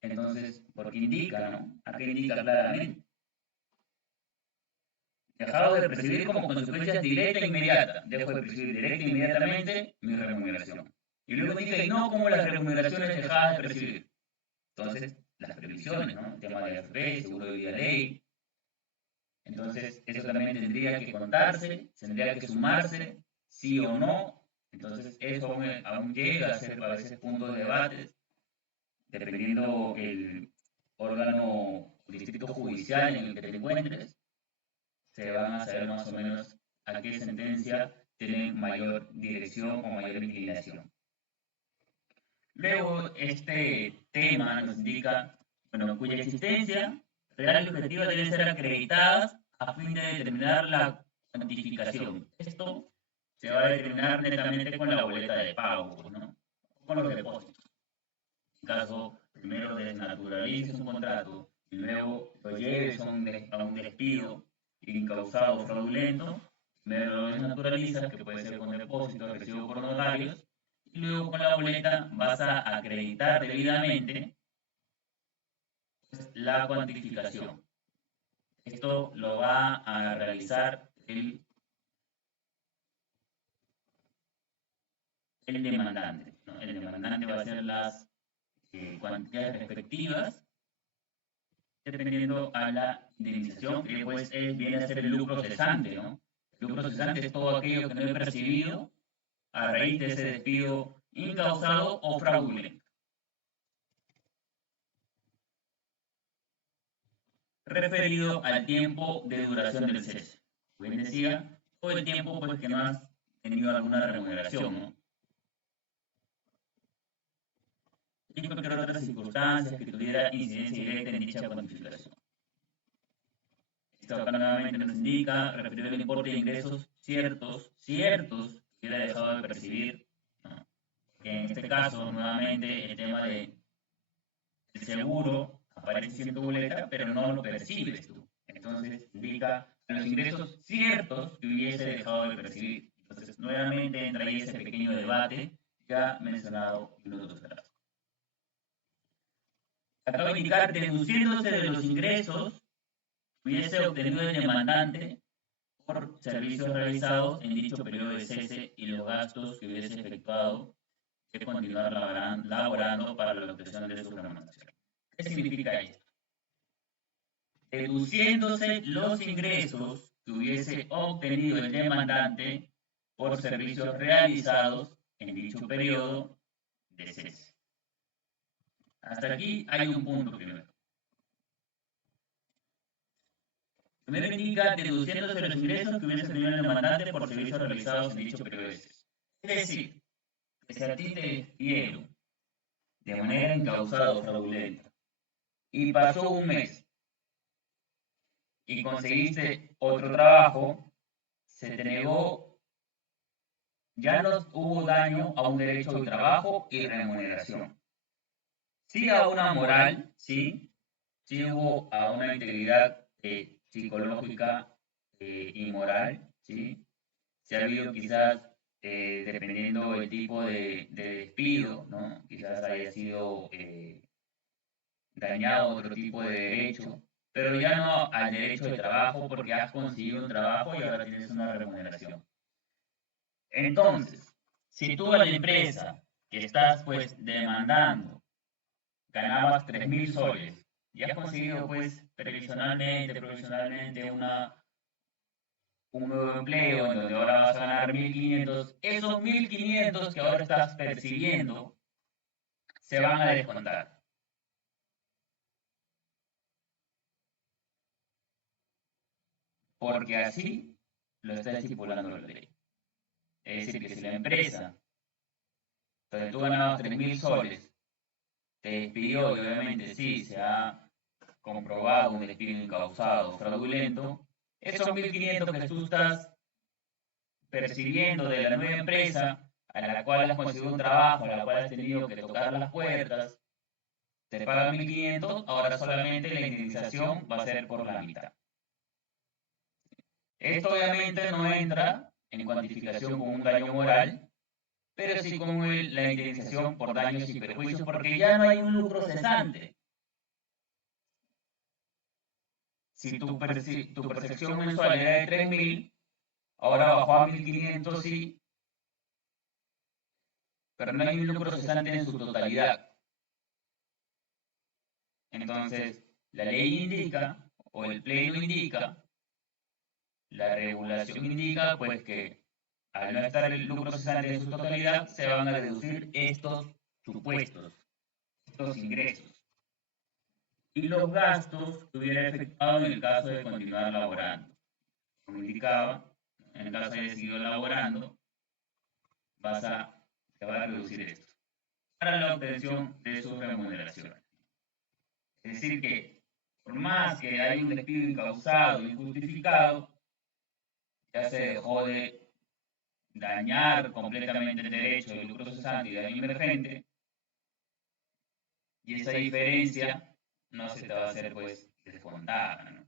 Entonces, porque indica, ¿no? Aquí indica claramente, dejado de percibir como consecuencia directa e inmediata, dejo de percibir directa e inmediatamente mi remuneración. Y luego indica, y no como las remuneraciones dejadas de percibir. Entonces, las previsiones, ¿no? El tema de AFP, seguro de vida ley. Entonces, eso también tendría que contarse, tendría que sumarse, sí o no. Entonces, eso aún llega a ser a veces punto de debate, dependiendo el órgano o distrito judicial en el que te encuentres, se van a saber más o menos a qué sentencia tienen mayor dirección o mayor inclinación. Luego, este tema nos indica, bueno, cuya existencia real y objetiva deben ser acreditadas a fin de determinar la cuantificación. Esto se va a determinar netamente con la boleta de pago, pues, ¿no? Con los depósitos. En caso, primero desnaturalices un contrato y luego lo lleves a un despido incausado fraudulento, primero lo desnaturalizas, que puede ser con depósitos, recibo por notarios, y luego con la boleta vas a acreditar debidamente pues, la cuantificación. Esto lo va a realizar el demandante, ¿no? El demandante va a hacer las cantidades respectivas dependiendo a la indemnización, que pues viene a ser el lucro cesante, ¿no? El lucro cesante es todo aquello que no he percibido a raíz de ese despido incausado o fraudulento. Referido al tiempo de duración del cese. Como bien decía, todo el tiempo pues, que no has tenido alguna remuneración, ¿no? Y cualquier otra circunstancia que tuviera incidencia directa en dicha cuantificación. Esto acá nuevamente nos indica, referido al importe de ingresos ciertos, que hubiera dejado de percibir, ¿no? Que en este caso, nuevamente, el tema del seguro aparece en tu boleta, pero no lo percibes tú. Entonces, indica los ingresos ciertos que hubiese dejado de percibir. Entonces, nuevamente entra ahí ese pequeño debate ya mencionado minutos atrás. Acabo de indicar, deduciéndose de los ingresos que hubiese obtenido el demandante por servicios realizados en dicho periodo de cese y los gastos que hubiese efectuado de continuar laborando para la obtención de su remuneración. ¿Qué significa esto? Deduciéndose los ingresos que hubiese obtenido el demandante por servicios realizados en dicho periodo de cese. Hasta aquí hay un punto primero. Primero indica deduciéndose los ingresos que hubiese tenido el demandante por servicios realizados en dicho periodo. Es decir, que si a ti te despidieron de manera incausada o fraudulenta y pasó un mes y conseguiste otro trabajo, se te negó, ya no hubo daño a un derecho al trabajo y remuneración. Sí a una moral, sí, sí hubo a una integridad psicológica y moral, sí. Sí ha habido quizás, dependiendo del tipo de despido, ¿no? Quizás haya sido dañado otro tipo de derecho, pero ya no al derecho de trabajo porque has conseguido un trabajo y ahora tienes una remuneración. Entonces, si tú a la empresa que estás pues demandando ganabas 3.000 soles y has conseguido pues previsionalmente, profesionalmente un nuevo empleo en donde ahora vas a ganar 1.500, esos 1.500 que ahora estás percibiendo se van a descontar. Porque así lo está estipulando la ley. Es decir, que si la empresa, donde tú ganabas 3.000 soles, te despidió y obviamente sí, se ha comprobado un despido incausado fraudulento, esos 1.500 que tú estás percibiendo de la nueva empresa, a la cual has conseguido un trabajo, a la cual has tenido que tocar las puertas, te pagan 1.500, ahora solamente la indemnización va a ser por la mitad. Esto obviamente no entra en cuantificación con un daño moral, pero sí con la indemnización por daños y perjuicios, porque ya no hay un lucro cesante. Si tu percepción mensual era de 3.000, ahora bajó a 1.500, sí, pero no hay un lucro cesante en su totalidad. Entonces, la ley indica, o el pleno indica, la regulación indica, pues que al no estar el lucro cesante en su totalidad, se van a deducir estos supuestos, estos ingresos. Y los gastos que hubiera efectuado en el caso de continuar laborando. Como indicaba, en el caso de haber seguido laborando, se va a reducir esto para la obtención de su remuneración. Es decir que, por más que haya un despido incausado e injustificado, ya se dejó de dañar completamente el derecho de lucro cesante y daño emergente, y esa diferencia no se te va a hacer pues descontada, ¿no?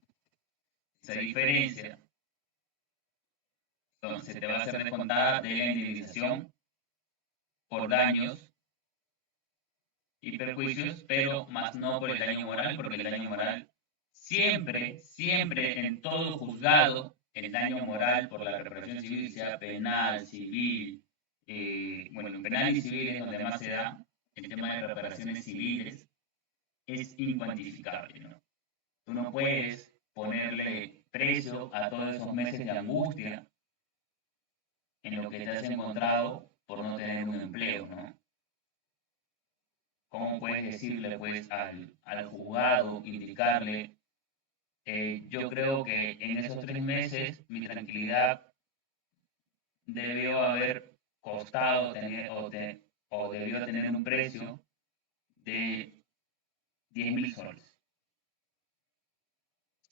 Esa diferencia entonces, se te va a hacer descontada de la indemnización por daños y perjuicios, pero más no por el daño moral, porque el daño moral siempre, siempre en todo juzgado, el daño moral por la reparación civil, sea penal, civil, bueno, en penal y civil es donde más se da el tema de reparaciones civiles, es incuantificable, ¿no? Tú no puedes ponerle precio a todos esos meses de angustia en lo que te has encontrado por no tener un empleo, ¿no? ¿Cómo puedes decirle pues al juzgado, indicarle, yo creo que en esos 3 meses mi tranquilidad debió haber costado tener o debió tener un precio de 10.000 soles?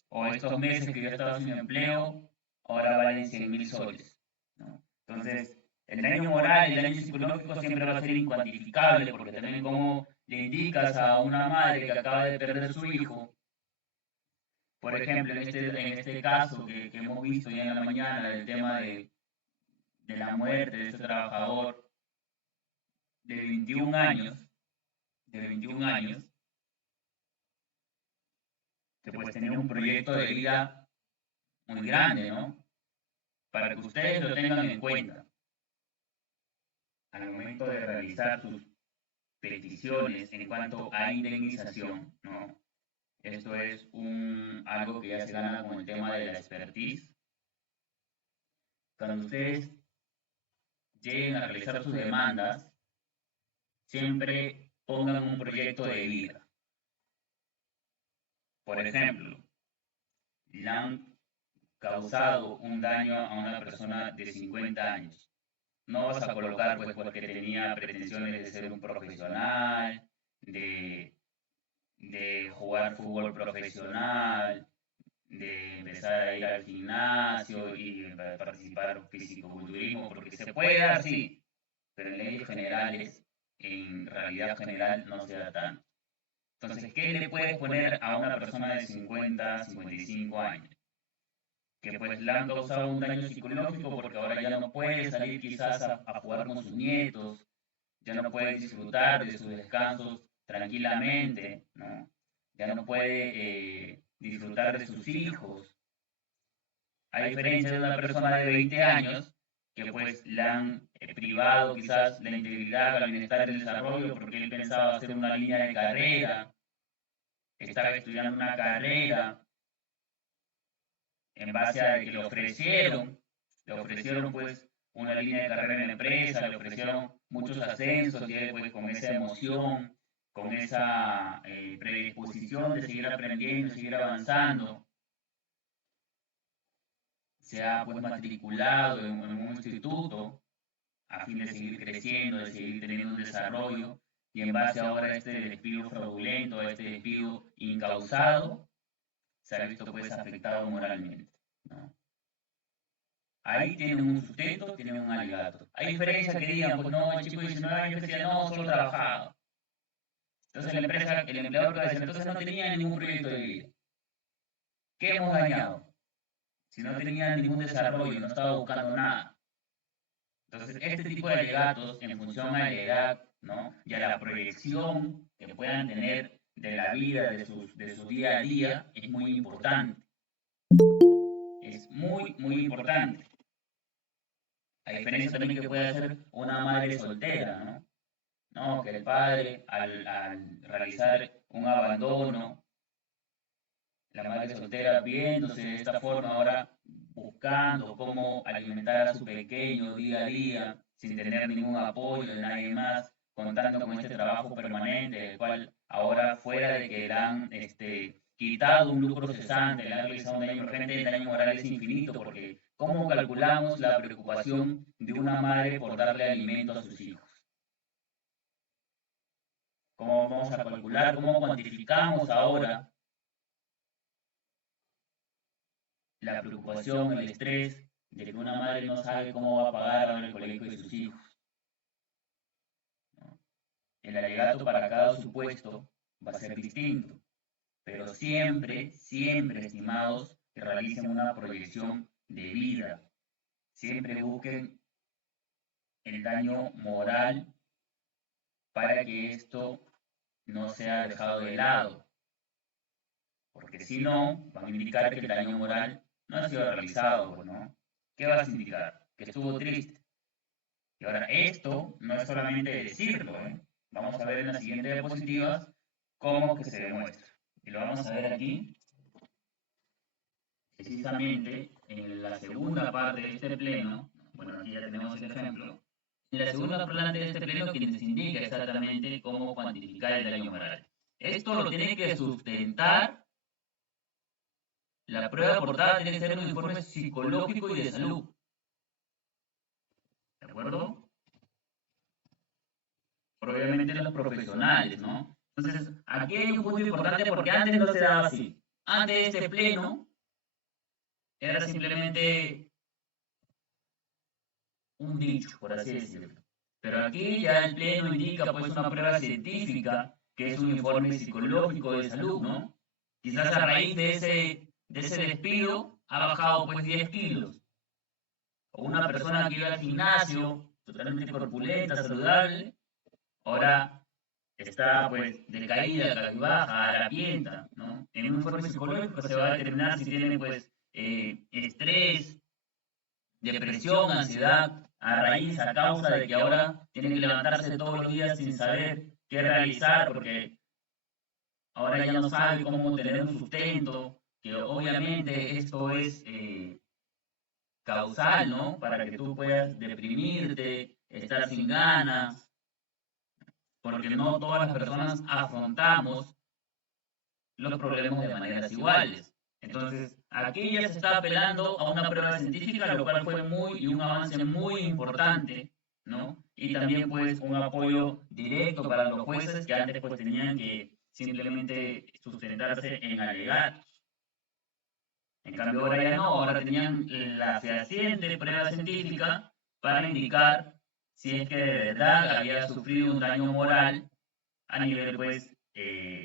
O estos meses que yo estaba sin empleo, ahora valen 100.000 soles, ¿no? Entonces, el daño moral, el daño psicológico siempre va a ser incuantificable, porque también como le indicas a una madre que acaba de perder su hijo, por ejemplo, en este caso que hemos visto ya en la mañana, del tema de la muerte de este trabajador de 21 años, de 21 años, que pues tenía un proyecto de vida muy grande, ¿no? Para que ustedes lo tengan en cuenta al momento de realizar sus peticiones en cuanto a indemnización, ¿no? Esto es algo que ya se gana con el tema de la expertise. Cuando ustedes lleguen a realizar sus demandas, siempre pongan un proyecto de vida. Por ejemplo, causado un daño a una persona de 50 años. No vas a colocar pues porque tenía pretensiones de ser un profesional, de, de jugar fútbol profesional, de empezar a ir al gimnasio y participar en físico-culturismo, porque se puede dar, sí, pero en leyes generales, en realidad general, no se da tanto. Entonces, ¿qué le puedes poner a una persona de 50, 55 años? Que pues le han causado un daño psicológico porque ahora ya no puede salir quizás a jugar con sus nietos, ya no puede disfrutar de sus descansos tranquilamente, ¿no? Ya no puede disfrutar de sus hijos, a diferencia de una persona de 20 años que pues le han privado quizás la integridad, el bienestar, el desarrollo, porque él pensaba hacer una línea de carrera, estaba estudiando una carrera en base a que le ofrecieron pues una línea de carrera en la empresa, le ofrecieron muchos ascensos y él pues con esa emoción, con esa predisposición de seguir aprendiendo, de seguir avanzando, se ha pues matriculado en un instituto a fin de seguir creciendo, de seguir teniendo un desarrollo y en base ahora a este despido fraudulento, a este despido incausado, se ha visto pues afectado moralmente, ¿no? Ahí tienen un sustento, tienen un alegato. Hay diferencia que digan, pues no, el chico de 19 años que decía, no, solo trabajaba. Entonces la empresa, el empleador va a decir, entonces no tenía ningún proyecto de vida. ¿Qué hemos dañado? Si no tenía ningún desarrollo, no estaba buscando nada. Entonces, este tipo de alegatos, en función a la edad, ¿no? Y a la proyección que puedan tener de la vida, de su día a día, es muy importante. Es muy, muy importante. A diferencia también que puede ser una madre soltera, ¿no? No, que el padre al realizar un abandono, la madre soltera viéndose de esta forma ahora buscando cómo alimentar a su pequeño día a día sin tener ningún apoyo de nadie más, contando con este trabajo permanente, el cual ahora fuera de que le han quitado un lucro cesante, le han realizado un daño urgente, el daño moral es infinito porque ¿cómo calculamos la preocupación de una madre por darle alimento a sus hijos? ¿Cómo vamos a calcular, cómo cuantificamos ahora la preocupación, el estrés de que una madre no sabe cómo va a pagar ahora el colegio de sus hijos, ¿no? El alegato para cada supuesto va a ser distinto, pero siempre, siempre, estimados, que realicen una proyección de vida. Siempre busquen el daño moral para que esto no sea dejado de lado, porque si no, van a indicar que el daño moral no ha sido realizado, pues, ¿no? ¿Qué va a indicar? Que estuvo triste. Y ahora, esto no es solamente decirlo, ¿eh? Vamos a ver en la siguiente diapositiva cómo que se demuestra. Y lo vamos a ver aquí, precisamente en la segunda parte de este pleno. Bueno, aquí ya tenemos el ejemplo. En la segunda parte de este pleno, que nos indica exactamente cómo cuantificar el daño moral. Esto lo tiene que sustentar. La prueba aportada tiene que ser un informe psicológico y de salud. ¿De acuerdo? Obviamente los profesionales, ¿no? Entonces, aquí hay un punto importante porque antes no se daba así. Antes este pleno era simplemente un dicho, por así decirlo. Pero aquí ya el pleno indica pues una prueba científica, que es un informe psicológico de salud, ¿no? Quizás a raíz de ese despido ha bajado pues 10 kilos. O una persona que iba al gimnasio, totalmente corpulenta, saludable, ahora está pues decaída, cabizbaja, harapienta, ¿no? En un informe psicológico se va a determinar si tiene pues estrés, depresión, ansiedad, a raíz, a causa de que ahora tiene que levantarse todos los días sin saber qué realizar porque ahora ya no sabe cómo tener un sustento, que obviamente esto es causal, ¿no? Para que tú puedas deprimirte, estar sin ganas, porque no todas las personas afrontamos los problemas de maneras iguales. Entonces, aquí ya se está apelando a una prueba científica, lo cual fue un avance muy importante, ¿no? Y también pues un apoyo directo para los jueces que antes pues tenían que simplemente sustentarse en alegatos. En cambio ahora ya no, ahora tenían la fehaciente prueba científica para indicar si es que de verdad había sufrido un daño moral a nivel pues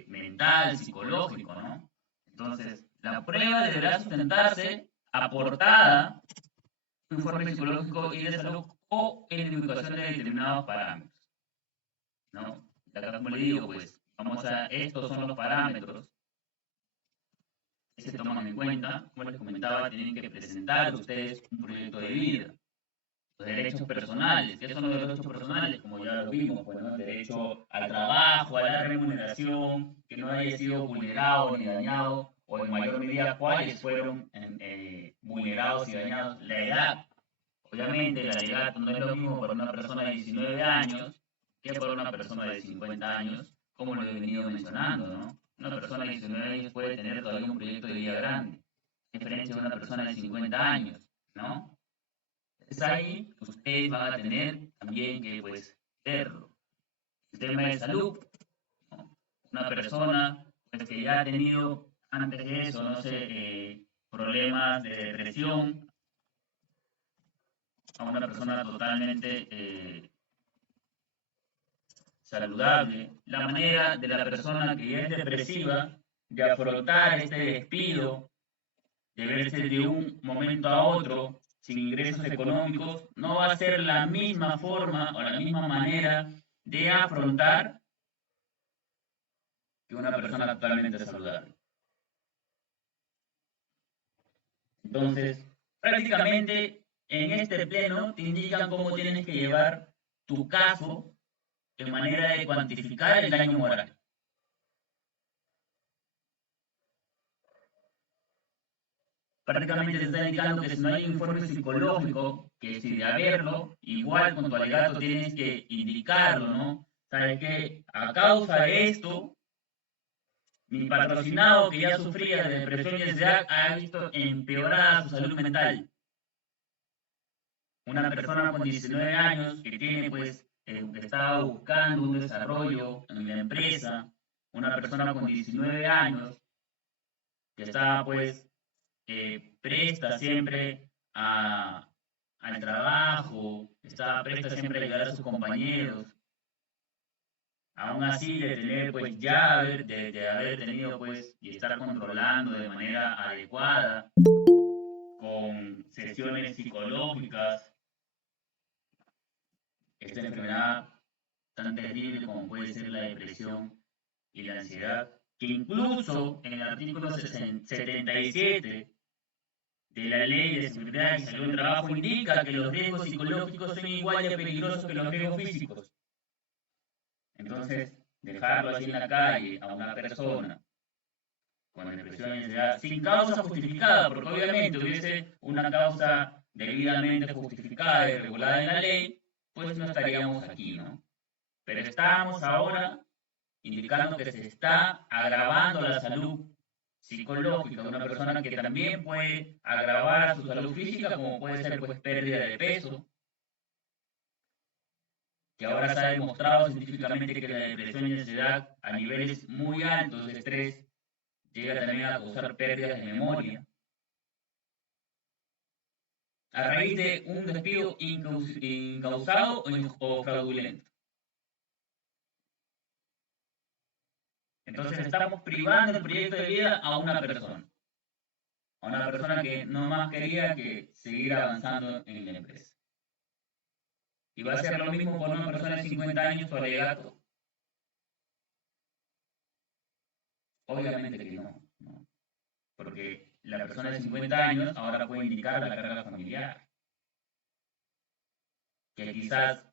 mental, psicológico, ¿no? Entonces, la prueba deberá sustentarse aportada un informe psicológico y de salud o en identificación de determinados parámetros, ¿no? Y acá, como le digo, pues, estos son los parámetros que se toman en cuenta. Como les comentaba, tienen que presentar ustedes un proyecto de vida. Los derechos personales, ¿qué son los derechos personales? Como ya lo vimos, pues, ¿no? El derecho al trabajo, a la remuneración, que no haya sido vulnerado ni dañado, o en mayor medida cuáles fueron vulnerados y dañados. La edad, obviamente la edad no es lo mismo para una persona de 19 años que para una persona de 50 años, como lo he venido mencionando, ¿no? Una persona de 19 años puede tener todavía un proyecto de vida grande, a diferencia de una persona de 50 años, ¿no? Es ahí que ustedes van a tener también que pues verlo. El tema de salud, ¿no? Una persona pues, que ya ha tenido antes de eso, no sé, problemas de depresión, a una persona totalmente saludable. La manera de la persona que ya es depresiva de afrontar este despido, de verse de un momento a otro sin ingresos económicos, no va a ser la misma forma o la misma manera de afrontar que una persona totalmente saludable. Entonces, prácticamente en este pleno te indican cómo tienes que llevar tu caso en manera de cuantificar el daño moral. Prácticamente te está indicando que si no hay un informe psicológico, que si de haberlo, igual con tu alegato tienes que indicarlo, ¿no? ¿Sabes qué? A causa de esto, mi patrocinado que ya sufría de depresión y ansiedad ha visto empeorada su salud mental. Una persona con 19 años que tiene pues, que estaba buscando un desarrollo en la empresa, una persona con 19 años que estaba pues presta siempre al trabajo, está presta siempre a ayudar a sus compañeros, aún así de tener pues ya de haber tenido pues y estar controlando de manera adecuada con sesiones psicológicas esta enfermedad tan terrible como puede ser la depresión y la ansiedad, que incluso en el artículo 77 de la Ley de Seguridad y Salud del Trabajo indica que los riesgos psicológicos son igual de peligrosos que los riesgos físicos. Entonces, dejarlo así en la calle a una persona con depresión y ansiedad sin causa justificada, porque obviamente hubiese una causa debidamente justificada y regulada en la ley, pues no estaríamos aquí, ¿no? Pero estamos ahora indicando que se está agravando la salud psicológica de una persona que también puede agravar a su salud física, como puede ser pues pérdida de peso, que ahora se ha demostrado científicamente que la depresión y ansiedad a niveles muy altos de estrés llega también a causar pérdidas de memoria, a raíz de un despido incausado o fraudulento. Entonces estamos privando el proyecto de vida a una persona que no más quería que seguir avanzando en la empresa. Y va a ser lo mismo con una persona de 50 años, su alegato. Obviamente que no, ¿no? Porque la persona de 50 años ahora puede indicar la carga familiar, que quizás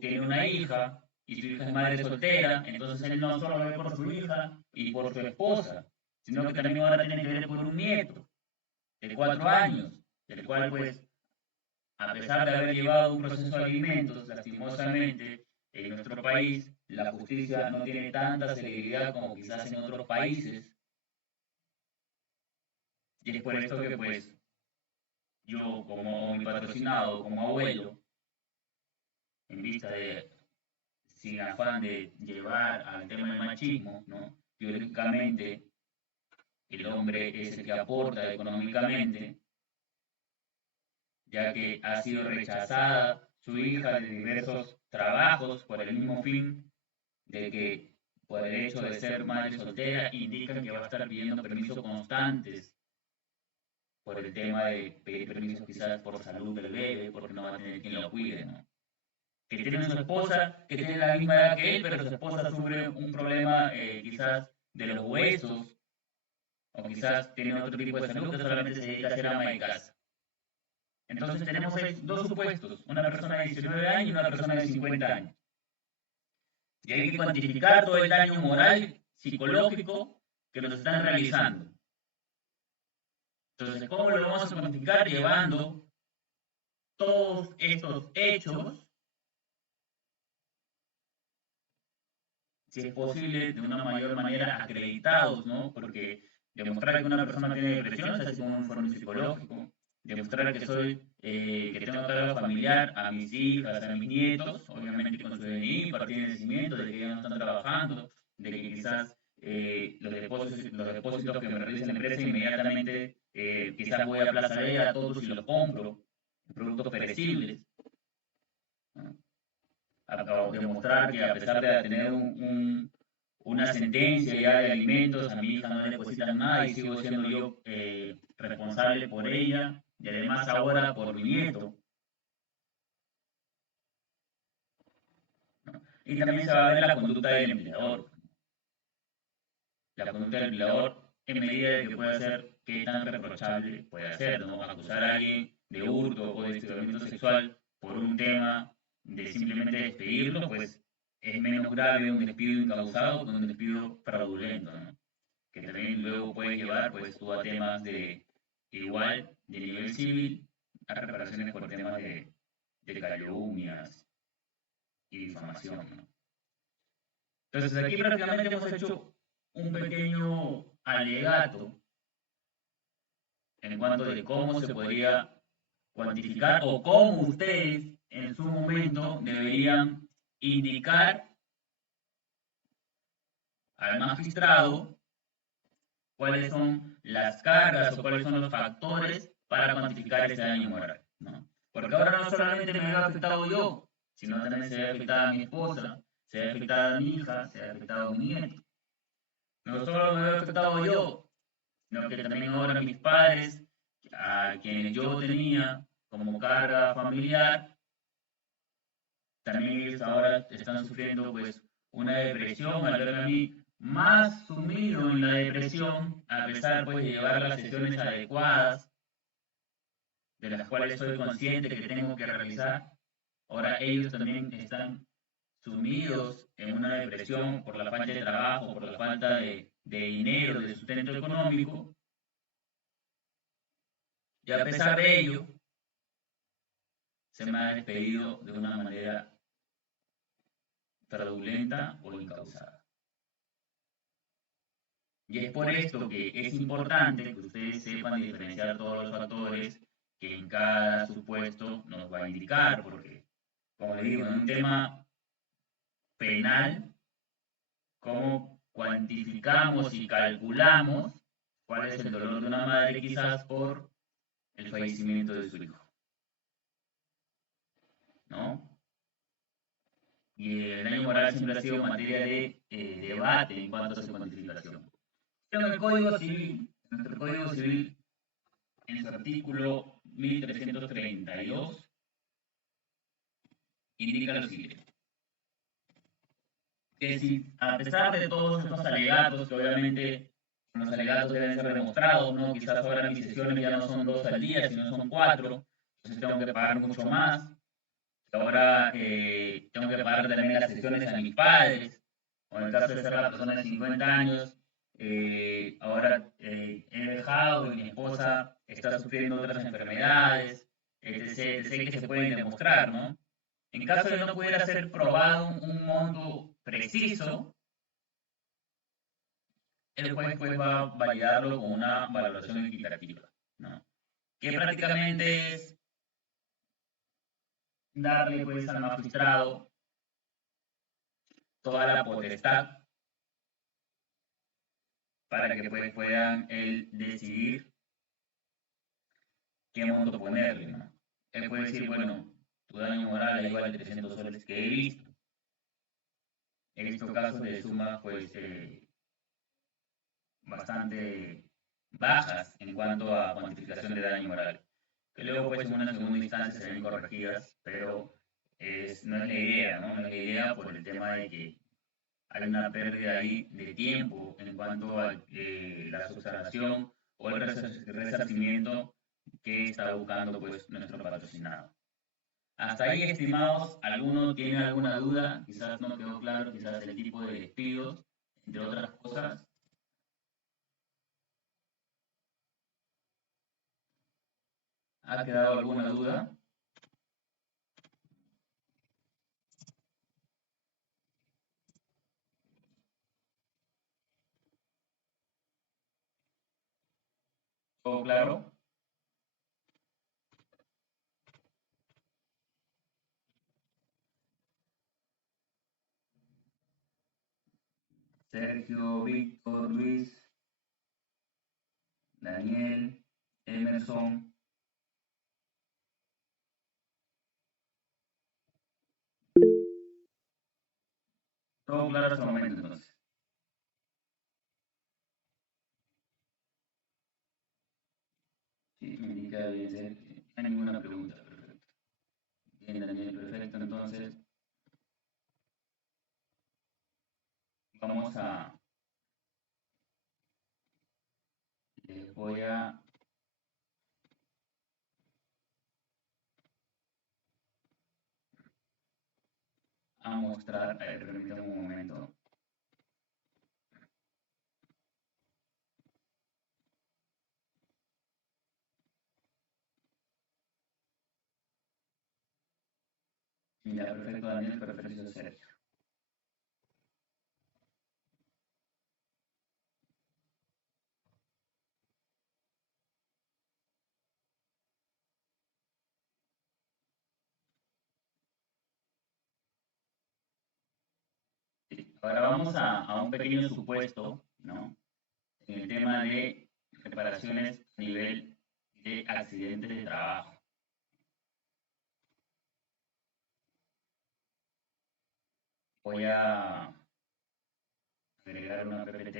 tiene una hija y su hija es madre soltera, entonces él no solo ve por su hija y por su esposa, sino que también ahora tiene que ver por un nieto de 4 años, del cual pues, a pesar de haber llevado un proceso de alimentos, lastimosamente, en nuestro país, la justicia no tiene tanta celeridad como quizás en otros países, Y es por esto que pues yo como mi patrocinado, como abuelo, en vista de, sin afán de llevar al tema del machismo, ¿no? Biológicamente el hombre es el que aporta económicamente, ya que ha sido rechazada su hija de diversos trabajos por el mismo fin de que por el hecho de ser madre soltera indican que va a estar pidiendo permisos constantes por el tema de pedir permisos quizás por salud del bebé, porque no va a tener quien lo cuide, ¿no? Que tiene su esposa, que tiene la misma edad que él, pero su esposa sufre un problema quizás de los huesos, o quizás tiene otro tipo de salud que solamente se dedica a ser ama de casa. Entonces tenemos ahí dos supuestos, una persona de 19 años y una persona de 50 años. Y hay que cuantificar todo el daño moral, psicológico que nos están realizando. Entonces, ¿cómo lo vamos a cuantificar? Llevando todos estos hechos, si es posible, de una mayor manera acreditados, ¿no? Porque demostrar que una persona tiene depresión es así como un informe psicológico. Demostrar que que tengo carga familiar a mis hijas, a mis nietos, obviamente con su DNI, partida de nacimiento, de que ya no están trabajando, de que quizás los depósitos que me realiza la empresa inmediatamente, quizás voy a Plaza B a todos y los compro, productos perecibles, ¿no? Acabo de demostrar que a pesar de tener una sentencia ya de alimentos, a mi hija no le depositan nada y sigo siendo yo responsable por ella y además ahora por mi nieto, ¿no? Y también se va a ver la conducta del empleador. La conducta del empleador en medida de que pueda ser qué tan reprochable puede ser, ¿no? Acusar a alguien de hurto o de hostigamiento sexual por un tema de simplemente despedirlo, pues es menos grave un despido incausado que un despido fraudulento, ¿no? Que también luego puede llevar pues tú a temas de igual de nivel civil a reparaciones por temas de calumnias y difamación, ¿no? Entonces aquí prácticamente hemos hecho un pequeño alegato en cuanto de cómo se podría cuantificar o cómo ustedes en su momento deberían indicar al magistrado cuáles son las cargas o cuáles son los factores para cuantificar ese daño moral, ¿no? Porque ahora no solamente me veo afectado yo, sino también se ve afectada a mi esposa, se ve afectada a mi hija, se ve afectado a mi nieto. No solo me veo afectado yo, sino que también ahora mis padres, a quienes yo tenía como carga familiar, también ellos ahora están sufriendo pues una depresión al verme a mí más sumido en la depresión, a pesar pues de llevar las sesiones adecuadas, de las cuales soy consciente que tengo que realizar. Ahora ellos también están sumidos en una depresión por la falta de trabajo, por la falta de dinero, de sustento económico, y a pesar de ello, se me ha despedido de una manera fraudulenta o incausada. Y es por esto que es importante que ustedes sepan diferenciar todos los factores que en cada supuesto nos va a indicar, porque, como les digo, en un tema penal, cómo cuantificamos y calculamos cuál es el dolor de una madre quizás por el fallecimiento de su hijo, ¿no? Y el daño moral siempre ha sido materia de debate en cuanto a su cuantificación. En el Código Civil, nuestro Código Civil, en su artículo 1332, indica lo siguiente: que si a pesar de todos estos alegatos, que obviamente los alegatos deben ser demostrados, ¿no? Quizás ahora mis sesiones ya no son 2 al día, sino son 4, entonces tengo que pagar mucho más. Ahora tengo que pagar también las sesiones a mis padres, o en el caso de ser la persona de 50 años, ahora he dejado y mi esposa está sufriendo otras enfermedades, etc., etc., que se pueden demostrar, ¿no? En caso de no pudiera ser probado un monto preciso, el juez pues va a validarlo con una valoración equitativa, ¿no? Que prácticamente es darle pues al magistrado toda la potestad para que pues puedan él decidir qué monto ponerle, ¿no? Él puede decir, bueno, tu daño moral ya igual 300 soles que he visto. He visto casos de sumas pues bastante bajas en cuanto a cuantificación de daño moral, que luego pues en una segunda instancia se ven corregidas, pero no es la idea, ¿no? No es la idea por el tema de que hay una pérdida ahí de tiempo en cuanto a la subsanación o el resarcimiento que está buscando pues nuestro patrocinado. Hasta ahí, estimados, ¿alguno tiene alguna duda? Quizás no quedó claro, quizás el tipo de despidos, entre otras cosas. ¿Ha quedado alguna duda? ¿Todo claro? Sergio, Víctor, Luis, Daniel, Emerson. Todo claro hasta el momento, entonces. Sí, me indica bien, Sergio. No hay ninguna pregunta, perfecto. Bien, Daniel, perfecto. Entonces, vamos a, les voy a mostrar, permítanme un momento. Ya, perfecto, Daniel, perfecto, Sergio. Sí. Ahora vamos a un pequeño supuesto, ¿no? En el tema de reparaciones a nivel de accidentes de trabajo. Voy a agregar una PPT.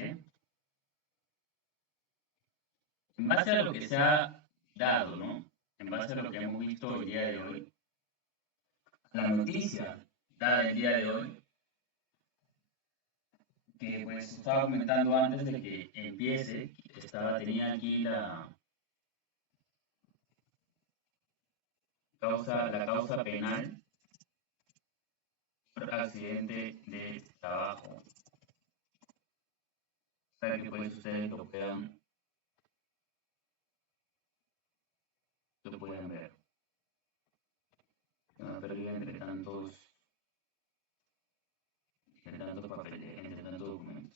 En base a lo que se ha dado, ¿no? En base a lo que hemos visto el día de hoy, la noticia dada el día de hoy, que pues estaba comentando antes de que empiece, tenía aquí la causa penal por accidente de trabajo, para que pues ustedes lo puedan ver. No me perdí entre tantos papeles, entre tantos documentos.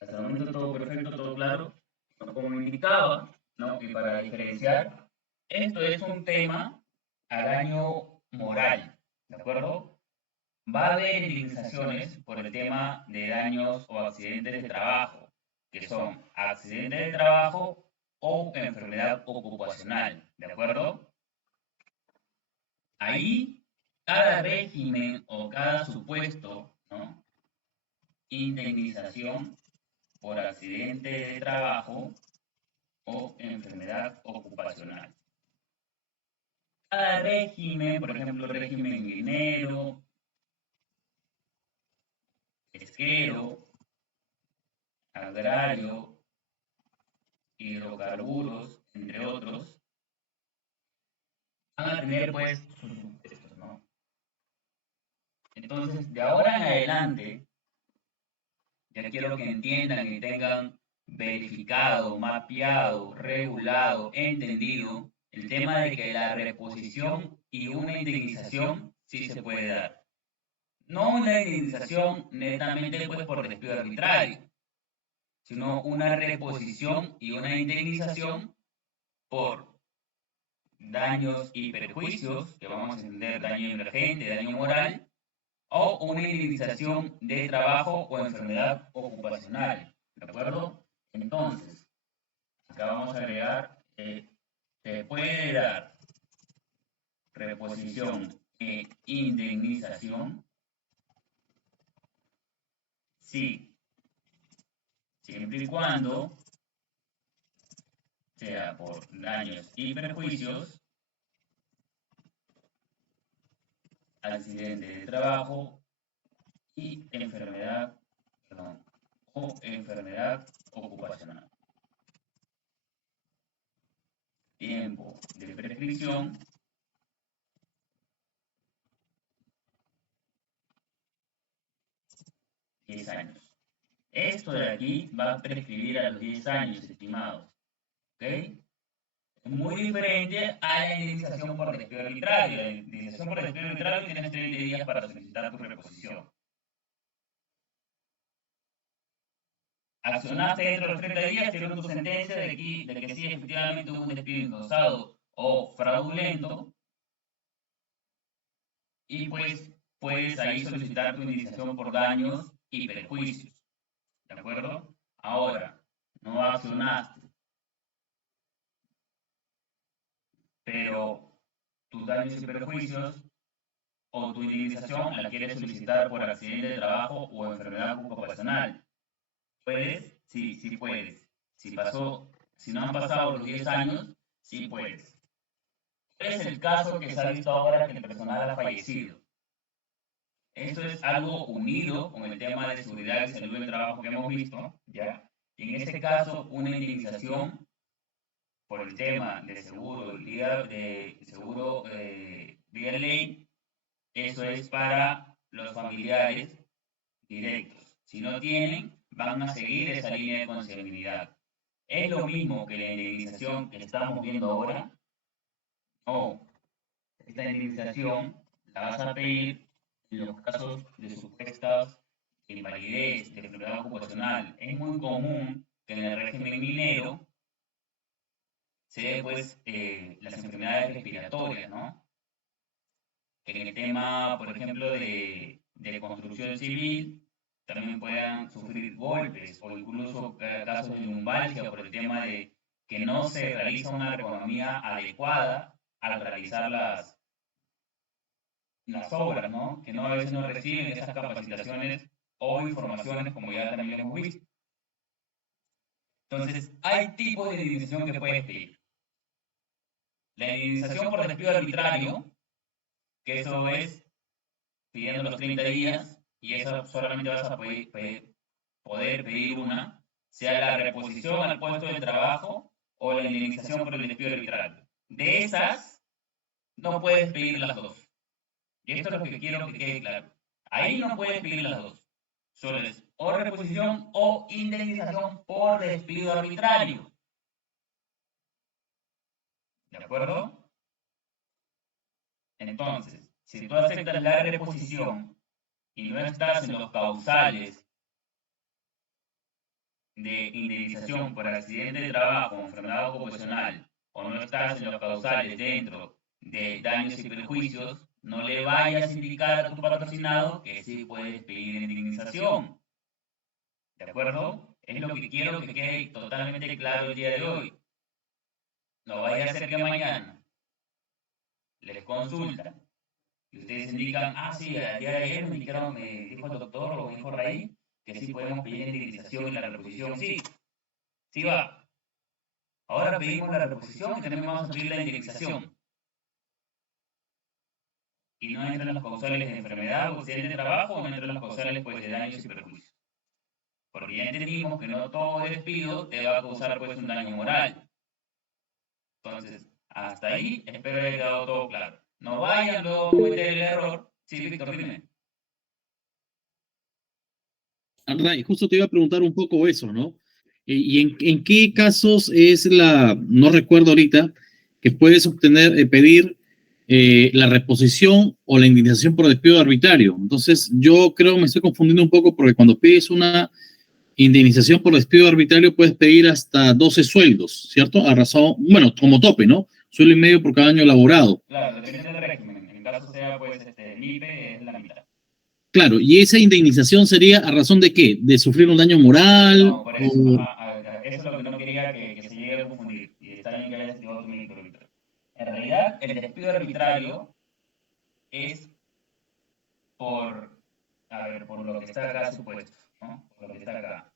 Hasta el momento todo perfecto, todo claro. Como indicaba, ¿no? Y para diferenciar, esto es un tema a daño moral, ¿de acuerdo? Va a haber indemnizaciones por el tema de daños o accidentes de trabajo, que son accidentes de trabajo o enfermedad ocupacional, ¿de acuerdo? Ahí, cada régimen o cada supuesto, ¿no? Indemnización por accidente de trabajo o enfermedad ocupacional. Cada régimen, por ejemplo, régimen minero, pesquero, agrario, hidrocarburos, entre otros, van a tener pues sus supuestos, ¿no? Entonces, de ahora en adelante, ya quiero que entiendan y tengan verificado, mapeado, regulado, entendido el tema de que la reposición y una indemnización sí se puede dar. no una indemnización netamente pues, por despido arbitrario, sino una reposición y una indemnización por daños y perjuicios, que vamos a entender daño emergente, daño moral, o una indemnización de trabajo o enfermedad ocupacional. ¿De acuerdo? Entonces, acá vamos a agregar, se puede dar reposición e indemnización, sí, siempre y cuando sea por daños y perjuicios, accidente de trabajo y enfermedad, perdón, o enfermedad ocupacional. Tiempo de prescripción, 10 años. Esto de aquí va a prescribir a los 10 años, estimados. ¿Ok? Es muy diferente a la indemnización por despido arbitrario. La indemnización por despido arbitrario tienes 30 días para solicitar tu reposición. Accionaste dentro de los 30 días, te dieron tu sentencia de que sí, efectivamente hubo un despido incausado o fraudulento, y pues puedes ahí solicitar tu indemnización por daños y perjuicios. ¿De acuerdo? Ahora, no accionaste, pero tus daños y perjuicios o tu indemnización la quieres solicitar por accidente de trabajo o enfermedad ocupacional. ¿Puedes? Sí, sí puedes. Si no han pasado los 10 años, sí puedes. Es el caso que se ha visto ahora que el personal ha fallecido. Esto es algo unido con el tema de seguridad y salud del trabajo que hemos visto, ¿ya? Y en este caso, una indemnización por el tema de seguro, vía ley, eso es para los familiares directos. Si no tienen, van a seguir esa línea de consanguinidad. ¿Es lo mismo que la indemnización que estamos viendo ahora? No. Esta indemnización la vas a pedir en los casos de supuestas invalidez, de enfermedad ocupacional. Es muy común que en el régimen minero se dé pues las enfermedades respiratorias, ¿no? Que en el tema, por ejemplo, de construcción civil, también puedan sufrir golpes o incluso casos de lumbalgia por el tema de que no se realiza una ergonomía adecuada al realizar las obras, ¿no? Que no a veces no reciben esas capacitaciones o informaciones como ya también hemos visto. Entonces, hay tipos de indemnización que puedes pedir. La indemnización por despido arbitrario, que eso es pidiendo los 30 días, y eso solamente vas a poder pedir una, sea la reposición al puesto de trabajo o la indemnización por el despido arbitrario. De esas, no puedes pedir las dos. Y esto es lo que quiero que quede claro. Ahí no puedes pedir las dos. Solo es o reposición o indemnización por despido arbitrario. ¿De acuerdo? Entonces, si tú aceptas la reposición y no estás en los causales de indemnización por accidente de trabajo o enfermedad ocupacional, o no estás en los causales dentro de daños y perjuicios, no le vayas a indicar a tu patrocinado que sí puedes pedir indemnización. ¿De acuerdo? Es lo que quiero que quede totalmente claro el día de hoy. No vaya a ser que mañana les consultan y ustedes indican, ah, sí, el día de ayer me indicaron, me dijo el doctor o me dijo Raí, que sí podemos pedir indemnización y la reposición. Sí, sí va. Ahora pedimos la reposición y también vamos a pedir la indemnización. Y no entran los causales de enfermedad o accidente de trabajo, o no entran los causales pues, de daños y perjuicios. Porque ya entendimos que no todo despido te va a causar pues, un daño moral. Entonces, hasta ahí espero haya quedado todo claro. No vayan luego a cometer el error. Sí, Víctor, dime. Ray, justo te iba a preguntar un poco eso, ¿no? ¿Y en qué casos es no recuerdo ahorita, que puedes obtener, pedir la reposición o la indemnización por despido arbitrario. Entonces, yo creo que me estoy confundiendo un poco porque cuando pides una indemnización por despido arbitrario puedes pedir hasta 12 sueldos, ¿cierto? A razón, bueno, como tope, ¿no? Sueldo y medio por cada año laborado. Claro, depende del régimen. En caso sea, pues, el IPE es la mitad. Claro, y esa indemnización sería a razón de qué? ¿De sufrir un daño moral? No, por eso, O... ajá, eso es lo que no quería que se llegue a confundir. Y está bien que hayas activado tu micro ahorita. En realidad, el despido arbitrario es por, a ver, por lo que está acá supuesto, ¿no? Por lo que está acá.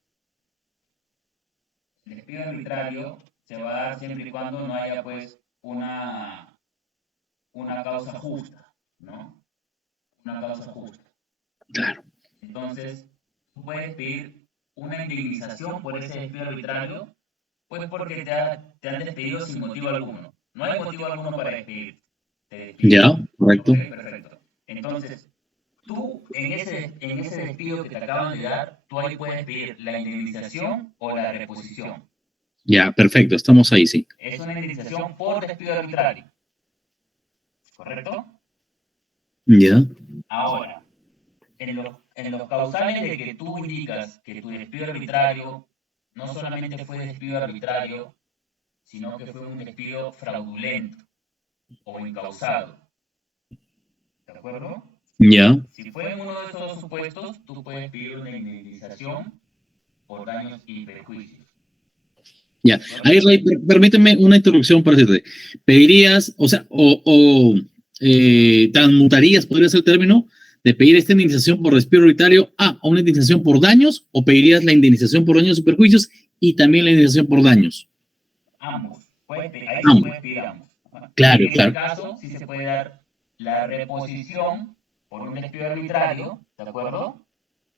El despido arbitrario se va a dar siempre y cuando no haya, pues, una causa justa, ¿no? Una causa justa. Claro, Entonces, tú puedes pedir una indemnización por ese despido arbitrario, pues porque te han despedido sin motivo alguno. No hay motivo alguno para despedir. Te despiden. ya, Ok, correcto. perfecto. Entonces, tú en ese despido que te acaban de dar, tú ahí puedes pedir la indemnización o la reposición. Ya, perfecto, estamos ahí, sí. Es una indemnización por despido arbitrario, ¿correcto? Ya, Ahora, en los causales de que tú indicas que tu despido arbitrario no solamente fue despido arbitrario, sino que fue un despido fraudulento o incausado, ¿de acuerdo? ya. Si fue en uno de esos dos supuestos, tú puedes pedir una indemnización por daños y perjuicios, ¿de Ya, acuerdo? ahí Rey, permíteme una introducción para decirte. ¿Pedirías, o sea, transmutarías, podría ser el término, de pedir esta indemnización por despido arbitrario a una indemnización por daños o pedirías la indemnización por daños y perjuicios y también la indemnización por daños? Ambos, ahí sí Ambos. puedes pedir ambos. Claro, En este claro, caso, sí se puede dar la reposición por un despido arbitrario, ¿de acuerdo?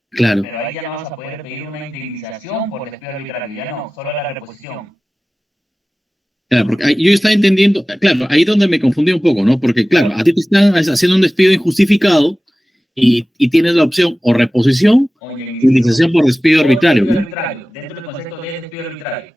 claro. Pero ahí ya no vas a poder pedir una indemnización por despido arbitrario, ya no, solo la reposición. Claro, porque yo estaba entendiendo, claro, ahí es donde me confundí un poco, ¿no? Porque, claro, a ti te están haciendo un despido injustificado y tienes la opción o reposición O o indemnización. indemnización por despido O arbitrario, despido ¿no? arbitrario, dentro del concepto de despido arbitrario.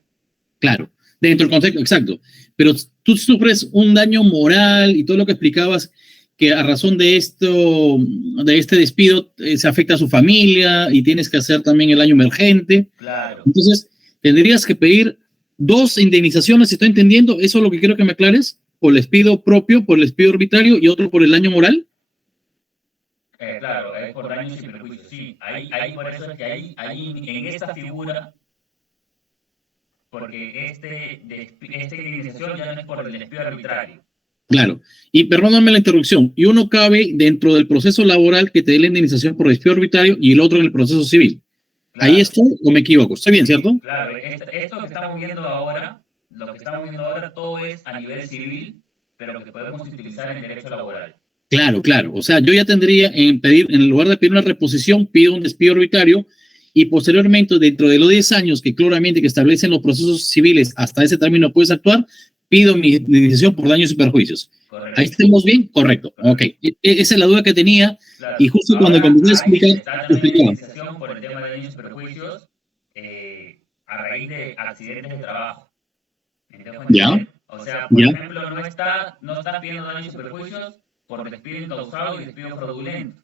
Claro, dentro del contexto, exacto. Pero tú sufres un daño moral y todo lo que explicabas, que a razón de esto, de este despido, se afecta a su familia y tienes que hacer también el daño emergente. Claro. Entonces, tendrías que pedir dos indemnizaciones, si estoy entendiendo, eso es lo que quiero que me aclares, por el despido propio, por el despido arbitrario y otro por el daño moral. Claro, es por daños y perjuicios. Sí, por eso es que ahí en esta figura, porque esta indemnización ya no es por el despido arbitrario. Claro. Y perdóname la interrupción. Y uno cabe dentro del proceso laboral que te dé la indemnización por despido arbitrario y el otro en el proceso civil. ¿Ahí Claro, estoy o me equivoco? ¿Estoy bien, sí, cierto? claro. Esto que estamos viendo ahora, lo que estamos viendo ahora, todo es a nivel civil, pero que podemos utilizar en derecho laboral. Claro, claro. O sea, yo ya tendría en pedir, en lugar de pedir una reposición, pido un despido arbitrario y posteriormente, dentro de los 10 años que claramente que establecen los procesos civiles, hasta ese término puedes actuar, pido mi indemnización por daños y perjuicios. ¿Ahí Correcto, estamos bien? Correcto. Ok. correcto. Esa es la duda que tenía y Claro. justo cuando Ahora, comencé a ahí explicar, está también la explicaba. indemnización por el tema de daños y perjuicios a raíz de accidentes de trabajo. ¿Me dejo ¿Ya? entender? O sea, por ¿Ya? ejemplo, no están pidiendo daños y perjuicios por despido incausado y despido fraudulento.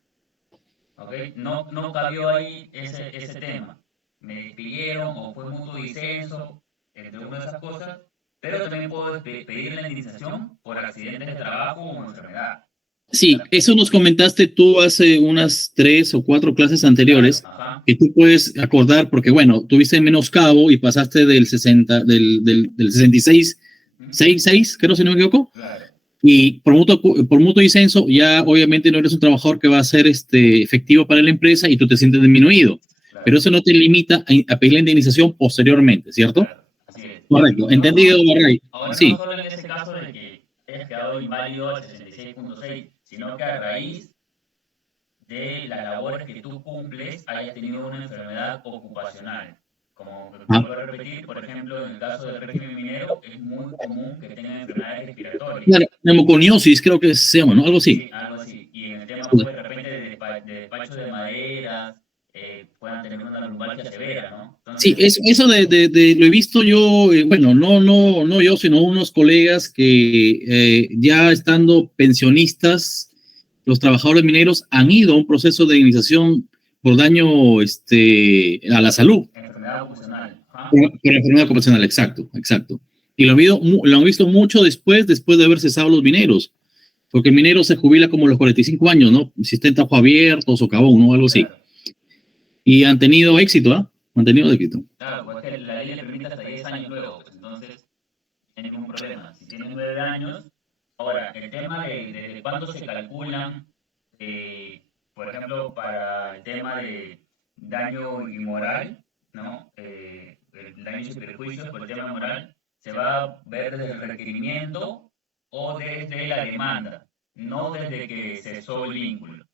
¿Ok? No cabió ahí ese tema. Me despidieron o fue mutuo disenso, entre una de esas cosas, pero también puedo pedir la indemnización por accidentes de trabajo o enfermedad. Sí, eso nos comentaste tú hace unas 3 o 4 clases Claro, anteriores, ajá. que tú puedes acordar, porque bueno, tuviste menoscabo y pasaste del 60, del 66, ¿Mm? 66, creo si no me equivoco, Claro, y por mutuo disenso, ya obviamente no eres un trabajador que va a ser efectivo para la empresa y tú te sientes disminuido, pero claro, eso no te limita a pedir la indemnización posteriormente, ¿cierto? claro. Así es. Correcto, entendido, Barray. Ahora no Sí, solo en ese caso de que hayas quedado inválido al 66.6, sino que a raíz de las labores que tú cumples hayas tenido una enfermedad ocupacional. Como ah, vuelvo a repetir, por ejemplo, en el caso del régimen minero es muy común que tengan enfermedades respiratorias. claro, neumoconiosis creo que se llama, ¿no? Algo así. Sí, algo así. Y en el tema, Sí. pues, de repente de despacho de maderas, puedan tener una lumbalgia severa, ¿no? Sí, Entonces, eso lo he visto yo, bueno, no yo, sino unos colegas que ya estando pensionistas, los trabajadores mineros han ido a un proceso de indemnización por daño a la salud, enfermedad ocupacional. Ajá. por enfermedad ocupacional, exacto, exacto. Y lo han visto mucho después de haber cesado los mineros, porque el minero se jubila como a los 45 años, ¿no? Si está en tajo abierto, socavón, ¿no? Algo así. Claro. Y han tenido éxito, ¿ah? Han tenido éxito. Claro, pues que la ley le permite hasta 10 años luego, pues entonces no hay ningún problema. Si tienes 9 años, ahora, el tema de cuándo se calculan, eh, por ejemplo, para el tema de daño inmoral, ¿no? El daño y perjuicios por el tema moral, se va a ver desde el requerimiento o desde la demanda, no desde que cesó el vínculo.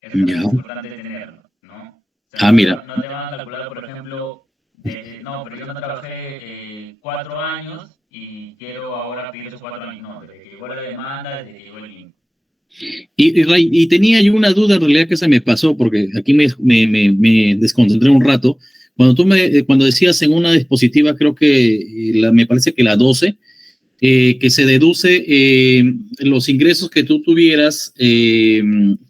Eso también Ya. es importante tenerlo, ¿no? O sea, Ah, mira. no te van a calcular, por ejemplo, no, pero yo no trabajé 4 años y quiero ahora pedir esos 4 años. No, desde que llegó la demanda, desde que llegó el link. Ray, y tenía yo una duda en realidad que se me pasó, porque aquí me desconcentré un rato. Cuando decías en una dispositiva, creo que me parece que la 12, que se deduce los ingresos que tú tuvieras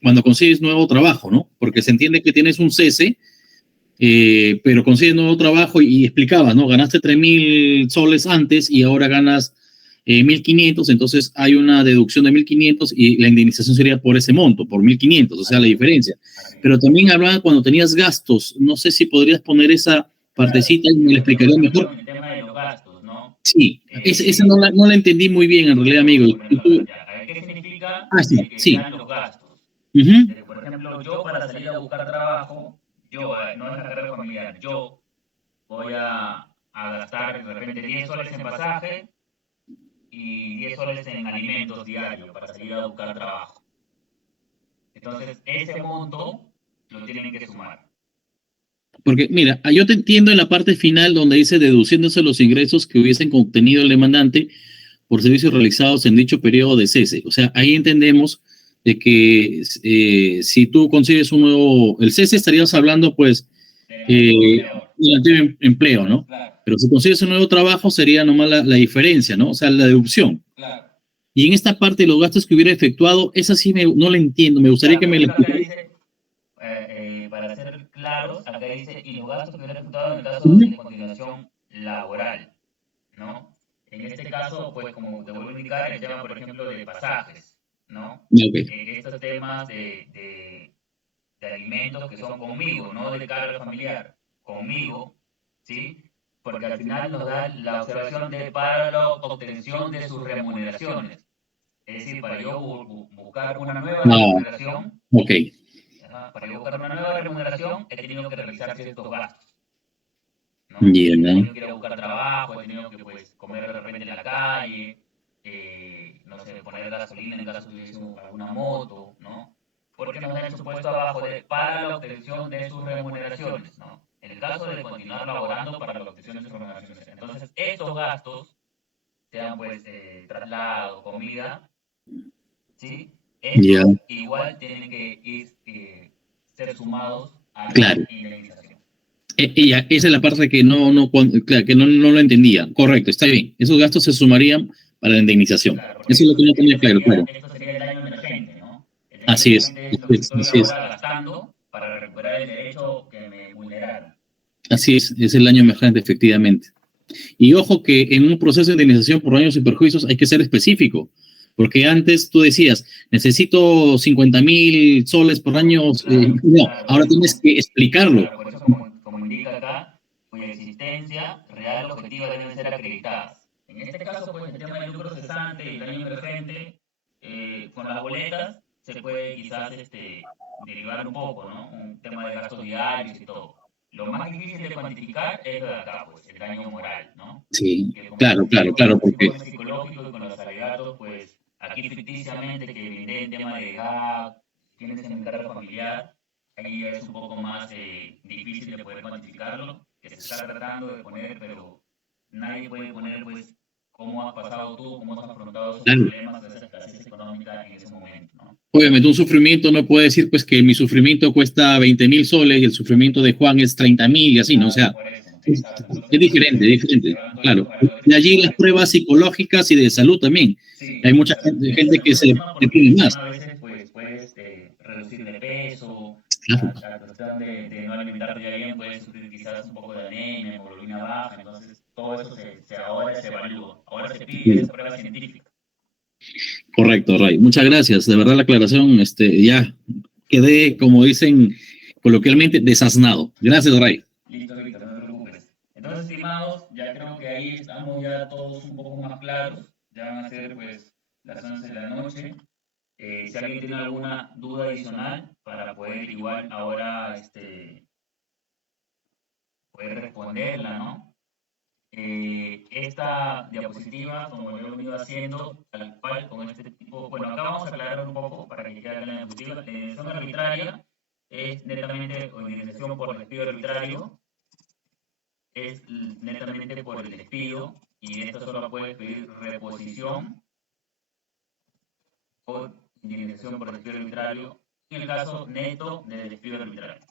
cuando consigues nuevo trabajo, ¿no? Porque se entiende que tienes un cese, pero consigues nuevo trabajo y explicabas, ¿no? Ganaste 3.000 soles antes y ahora ganas 1.500, entonces hay una deducción de 1.500 y la indemnización sería por ese monto, por 1.500, o sea, la Así es, diferencia. así es. Pero también hablaba cuando tenías gastos, no sé si podrías poner esa Claro, partecita y me la por explicaría ejemplo, mejor. en el tema de los gastos, ¿no? Sí, esa Eh, no la entendí muy bien en realidad, amigo. Voy a ponerlo acá, ya. A ver, ¿qué significa Sí, que sí. sean los gastos? Ujú. Por ejemplo, yo para salir a buscar trabajo, yo, no es carrera familiar, yo voy a gastar de repente 10 soles en pasaje y 10 soles en alimentos diarios para salir a buscar trabajo. Entonces, ese monto lo tienen que sumar. Porque, mira, yo te entiendo en la parte final donde dice deduciéndose los ingresos que hubiesen obtenido el demandante por servicios realizados en dicho periodo de cese. O sea, ahí entendemos de que si tú consigues el cese estarías hablando pues Del antiguo eh, empleador. del antiguo empleo, ¿no? Claro, Pero si consigues un nuevo trabajo sería nomás la diferencia, ¿no? O sea, la deducción. claro. Y en esta parte, los gastos que hubiera efectuado, esa sí no la entiendo. Me gustaría Ya, que por me la ejemplo, acá explicara. dice, para ser claros, acá dice, y los gastos que hubiera ejecutado en el caso Ujú. de continuación laboral, ¿no? En este caso, pues como te vuelvo a indicar, el tema, por ejemplo, de pasajes, ¿no? Ya, ok. Estos temas de alimentos que son conmigo, no de carga familiar, conmigo, ¿sí? Porque al final nos da la observación de para la obtención de sus remuneraciones. Es decir, para yo buscar una nueva Ah, remuneración, ok. ajá, para yo buscar una nueva remuneración he tenido que realizar ciertos gastos, ¿no? He Ya. tenido que ir a buscar trabajo, he tenido que pues, comer de repente en la calle, no sé, poner gasolina en caso de alguna moto, ¿no? Porque nos da el supuesto abajo de para la obtención de sus remuneraciones, ¿no? En el caso de continuar laborando para la obtención de sus remuneraciones. Entonces, estos gastos, sean pues traslado, comida, ¿sí? Ya. Estos igual tienen que ir, ser sumados a la Claro. indemnización. Esa es la parte que claro, que no lo entendía. Correcto, está bien. Esos gastos se sumarían para la indemnización. Claro, porque Eso es lo que no tenía claro, claro. esto sería el daño emergente, ¿no? El daño Así es, emergente es lo que estoy así es. ahora gastando para recuperar el derecho que me vulneraron. Así es el daño emergente, efectivamente. Y ojo que en un proceso de indemnización por daños y perjuicios hay que ser específico, porque antes tú decías, necesito 50.000 soles por año, no, Claro, por ahora eso tienes como, que explicarlo. claro, por eso como indica acá, cuya existencia real o objetiva deben ser acreditadas. En este caso, pues el tema del lucro cesante y el daño emergente, con las boletas se puede quizás derivar un poco, ¿no? Un tema de gastos diarios y todo. Lo más difícil de cuantificar es lo de acá, pues el daño moral, ¿no? Sí, Que como claro, te claro, digo, con claro, los porque informes psicológicos y con los alegatos, pues aquí ficticiamente que brindé el tema de edad, tienes en mi carga familiar, ahí ya es un poco más difícil de poder cuantificarlo, que se está tratando de poner, pero nadie puede poner pues ¿cómo has pasado tú, cómo has afrontado esos Claro. problemas, esa escasez económica en ese momento, ¿no? Obviamente un sufrimiento no puede decir pues que mi sufrimiento cuesta 20.000 soles y el sufrimiento de Juan es 30.000 y así, ¿no? O Claro, sea, por eso, es, exacto. Entonces, es por eso diferente, diferente, se van todos esos claro. valores De allí las iguales. pruebas psicológicas y de salud también. Sí, Hay mucha exacto. gente, De gente que salud se el tema que porque tiene el más. tema a veces pues puedes reducir de peso, Claro. a cuestión de no alimentarte ya bien, puedes sufrir quizás un poco de anemia, hemoglobina baja, entonces todo eso ahora se evalúa, ahora se pide esa prueba científica. Correcto, Ray. Muchas gracias. De verdad la aclaración, ya quedé, como dicen coloquialmente, desasnado. Gracias, Ray. Listo, Víctor, no te preocupes. Entonces, estimados, ya creo que ahí estamos ya todos un poco más claros, ya van a ser pues las 11 de la noche. Si alguien tiene alguna duda adicional para poder igual ahora poder responderla, ¿no? Esta diapositiva, como yo he venido haciendo, tal cual con este tipo, bueno, acá vamos a aclarar un poco para que quede acá la diapositiva. La indemnización arbitraria es netamente o indemnización por despido arbitrario, es netamente por el despido y esta solo puede pedir reposición o indemnización por despido arbitrario en el caso neto de despido arbitrario.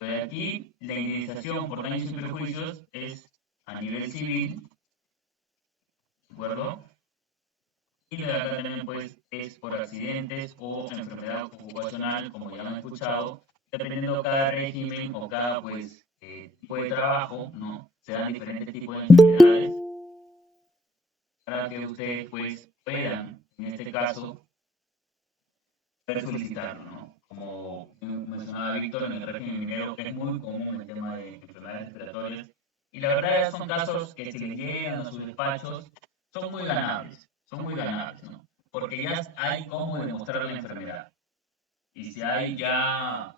Entonces aquí la indemnización por daños y perjuicios es a nivel civil, ¿de acuerdo? Y la acá también pues es por accidentes o enfermedad ocupacional, como ya han escuchado, dependiendo de cada régimen o cada pues tipo de trabajo, ¿no? Se dan diferentes tipos de enfermedades para que ustedes pues puedan, en este caso, poder solicitarlo, ¿no? Como mencionaba Víctor, en el régimen minero es muy común el tema de enfermedades respiratorias y la verdad son casos que si les llegan a sus despachos son muy ganables, ¿no? Porque ya hay cómo demostrar la enfermedad. Y si hay ya,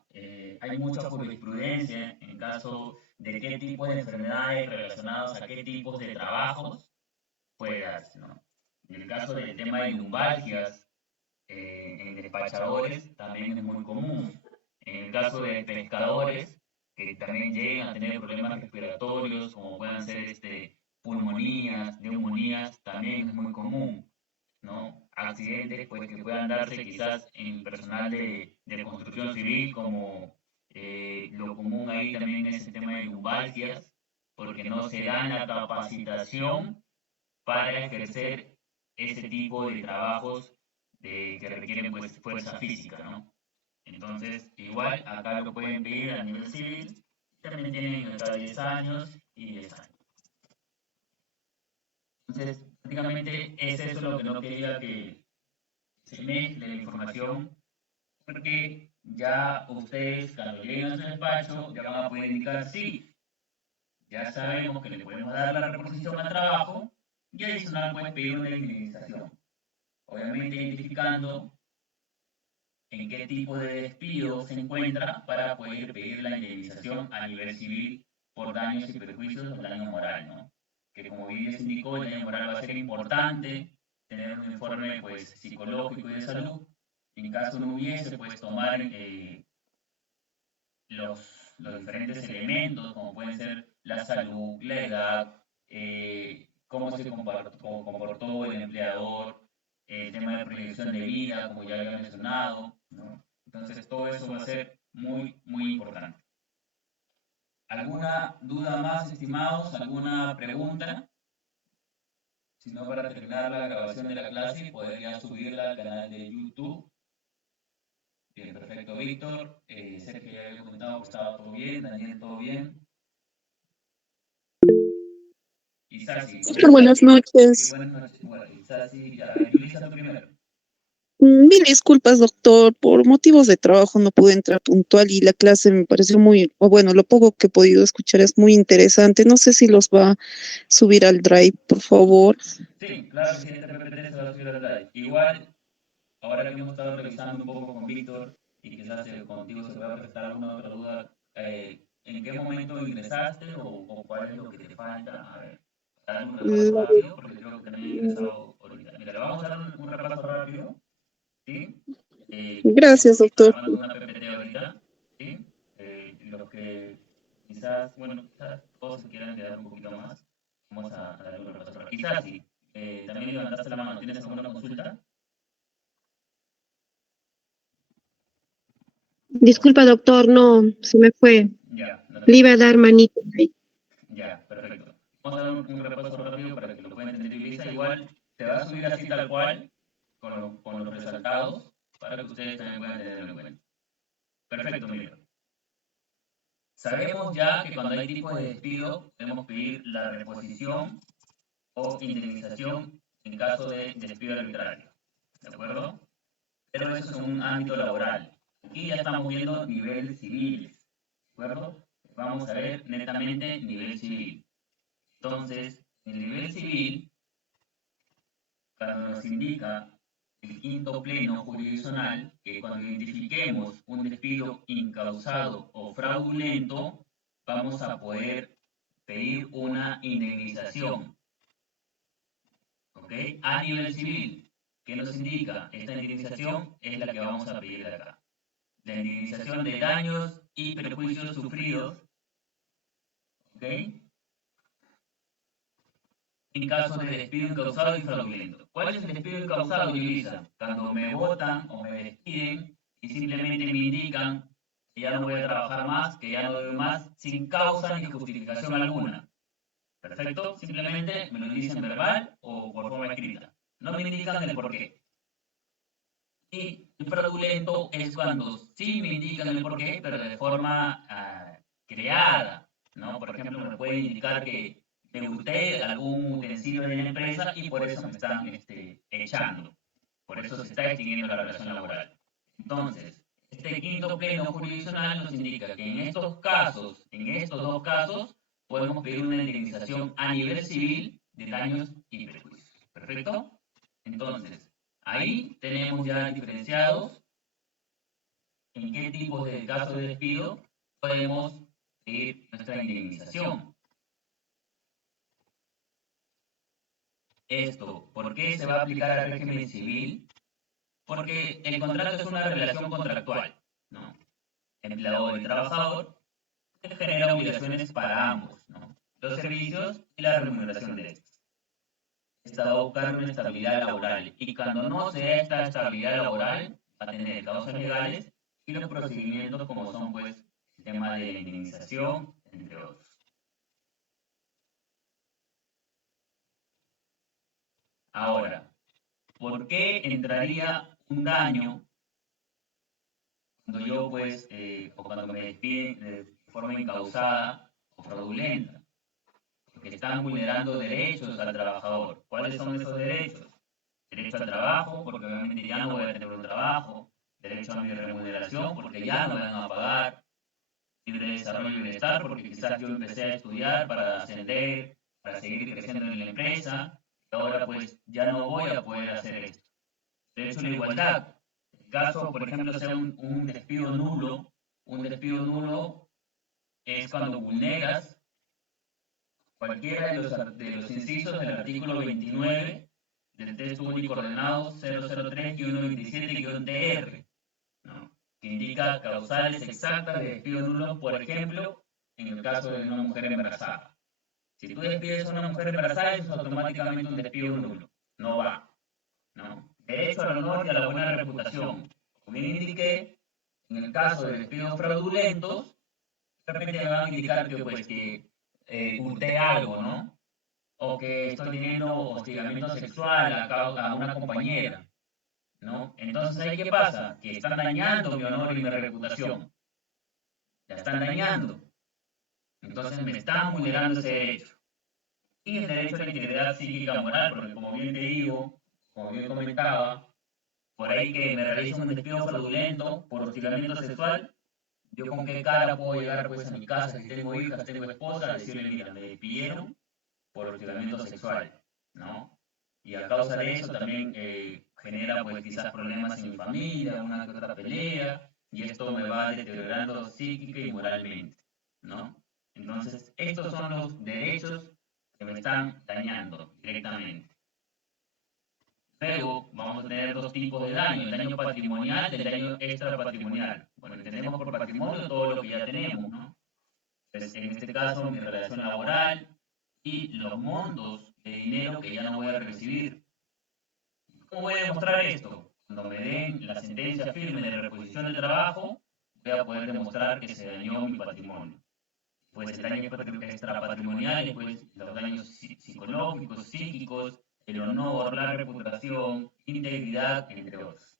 hay mucha jurisprudencia en caso de qué tipo de enfermedades relacionadas a qué tipos de trabajos puedas, ¿no? En el caso del tema de lumbalgias, en despachadores también es muy común. En el caso de pescadores, que también llegan a tener problemas respiratorios, como puedan ser pulmonías, neumonías, también es muy común, ¿no? Accidentes pues, que puedan darse quizás en personal de construcción civil, como lo común ahí también es el tema de lumbalgias, porque no se dan la capacitación para ejercer ese tipo de trabajos que requieren pues, fuerza física, ¿no? Entonces, igual, acá lo pueden pedir a nivel civil, también tienen acá 10 años y 10 años. Entonces, prácticamente es eso lo que no quería que se mezcle la información, porque ya ustedes, cuando lleguen a su despacho, ya van a poder indicar, sí, ya sabemos que le podemos dar la reposición al trabajo y adicional pueden pedir una indemnización. Obviamente identificando en qué tipo de despido se encuentra para poder pedir la indemnización a nivel civil por daños y perjuicios o daño moral, ¿no? Que como bien les indicó, el daño moral va a ser importante, tener un informe pues, psicológico y de salud. En caso no hubiese, pues tomar los diferentes elementos, como pueden ser la salud, la edad, cómo se comportó el empleador, el tema de proyección de vida, como ya había mencionado, ¿no? Entonces, todo eso va a ser muy, muy importante. ¿Alguna duda más, estimados? ¿Alguna pregunta? Si no, para terminar la grabación de la clase, podría subirla al canal de YouTube. Bien, perfecto, Víctor. Sergio ya había comentado que estaba todo bien, Daniel, todo bien. Isasi, Víctor, buenas sí, noches. buenas noches. Bueno, Isasi, ya, Yulisa, tú primero. Mil disculpas, doctor. Por motivos de trabajo no pude entrar puntual y la clase me pareció muy, o bueno, lo poco que he podido escuchar es muy interesante. No sé si los va a subir al Drive, por favor. Sí, claro que sí, este PPT se va a subir al live. Igual, ahora que hemos estado revisando un poco con Víctor y quizás contigo se pueda presentar alguna otra duda, ¿en qué momento ingresaste o cuál es lo que te falta? A ver, dar un repaso La- rápido, porque creo que también he ingresado ahorita. Mira, le vamos a dar un repaso rápido, ¿sí? Gracias, doctor. Armando una PPT ahorita, ¿sí? Los que quizás, bueno, quizás todos se quieran quedar Isasi, también levantaste la mano. ¿Tienes alguna consulta? Disculpa, doctor, no, se me fue. Ya, no te Le iba a dar manito ahí. Ya, perfecto. Vamos a dar un repaso rápido para que lo pueda entender Lisa. Igual te va a subir así tal cual, con los resaltados, para que ustedes también puedan tenerlo en cuenta. Perfecto, mira. Sabemos ya que cuando hay tipo de despido, podemos pedir la reposición o indemnización en caso de despido arbitrario. ¿De acuerdo? Pero eso es un ámbito laboral. Aquí ya estamos viendo niveles civiles. ¿De acuerdo? Vamos a ver netamente nivel civil. Entonces, el nivel civil, cuando nos indica el quinto pleno jurisdiccional, que cuando identifiquemos un despido incausado o fraudulento, vamos a poder pedir una indemnización. ¿Ok? A nivel civil, ¿qué nos indica? Esta indemnización es la que vamos a pedir acá. La indemnización de daños y perjuicios sufridos, ¿ok? En caso de despido incausado y fraudulento. ¿Cuál es el despido incausado, Yulisa? Cuando me votan o me despiden y simplemente me indican que ya no voy a trabajar más, que ya no doy más, sin causa ni justificación alguna. Perfecto, simplemente me lo dicen verbal o por forma escrita. No me indican el porqué. Y el fraudulento es cuando sí me indican el porqué, pero de forma creada, ¿no? Por ejemplo, me pueden indicar que me hurté algún utensilio de la empresa y por eso me están echando. Por eso se está extinguiendo la relación laboral. Entonces, este quinto pleno jurisdiccional nos indica que en estos casos, en estos dos casos, podemos pedir una indemnización a nivel civil de daños y perjuicios. ¿Perfecto? Entonces, ahí tenemos ya diferenciados en qué tipos de casos de despido podemos pedir nuestra indemnización. Esto, ¿por qué se va a aplicar al régimen civil? Porque el contrato es una relación contractual, ¿no? Empleador y trabajador, que genera obligaciones para ambos, ¿no? Los servicios y la remuneración de estos. Esta va a buscar una estabilidad laboral y cuando no se da esta estabilidad laboral, va a tener causas legales y los procedimientos como son, pues, el tema de la indemnización, entre otros. Ahora, ¿por qué entraría un daño cuando yo, pues, o cuando me despiden de forma incausada o fraudulenta? Porque están vulnerando derechos al trabajador. ¿Cuáles son esos derechos? Derecho al trabajo, porque obviamente ya no voy a tener un trabajo. Derecho a mi remuneración, porque ya no me van a pagar. Libre desarrollo y bienestar, porque quizás yo empecé a estudiar para ascender, para seguir creciendo en la empresa, y ahora pues ya no voy a poder hacer esto. Derecho a la igualdad. En caso, por ejemplo, sea un despido nulo, un despido nulo es cuando vulneras cualquiera de los incisos del artículo 29 del texto único ordenado 003-27-TR, ¿no? Que indica causales exactas de despido nulo, por ejemplo, en el caso de una mujer embarazada. Si tú despides a una mujer embarazada, eso es automáticamente un despido nulo. No va, ¿no? Derecho al honor y a la buena reputación. Como bien indiqué, en el caso de despidos fraudulentos, de repente me van a indicar que, pues, que hurté algo, ¿no? O que estoy teniendo hostigamiento sexual a una compañera, ¿no? Entonces, ¿ahí qué pasa? Que están dañando mi honor y mi reputación. La están dañando. Entonces me están vulnerando ese derecho. Y el derecho a la integridad psíquica moral, porque como bien te digo, como bien comentaba, por ahí que me realiza un despido fraudulento por hostigamiento sexual, yo con qué cara puedo llegar pues a mi casa, si tengo hijas, tengo esposa, a decirle, mira, me despidieron por hostigamiento sexual, ¿no? Y a causa de eso también genera pues quizás problemas en mi familia, una que otra pelea, y esto me va deteriorando psíquica y moralmente, ¿no? Entonces, estos son los derechos que me están dañando directamente. Luego vamos a tener dos tipos de daño, el daño patrimonial y el daño extrapatrimonial. Bueno, entendemos por patrimonio todo lo que ya tenemos, ¿no? Entonces, en este caso, mi relación laboral y los montos de dinero que ya no voy a recibir. ¿Cómo voy a demostrar esto? Cuando me den la sentencia firme de reposición del trabajo, voy a poder demostrar que se dañó mi patrimonio. Pues el daño extrapatrimonial, pues los daños psicológicos, psíquicos, el honor, la reputación, integridad, entre otros,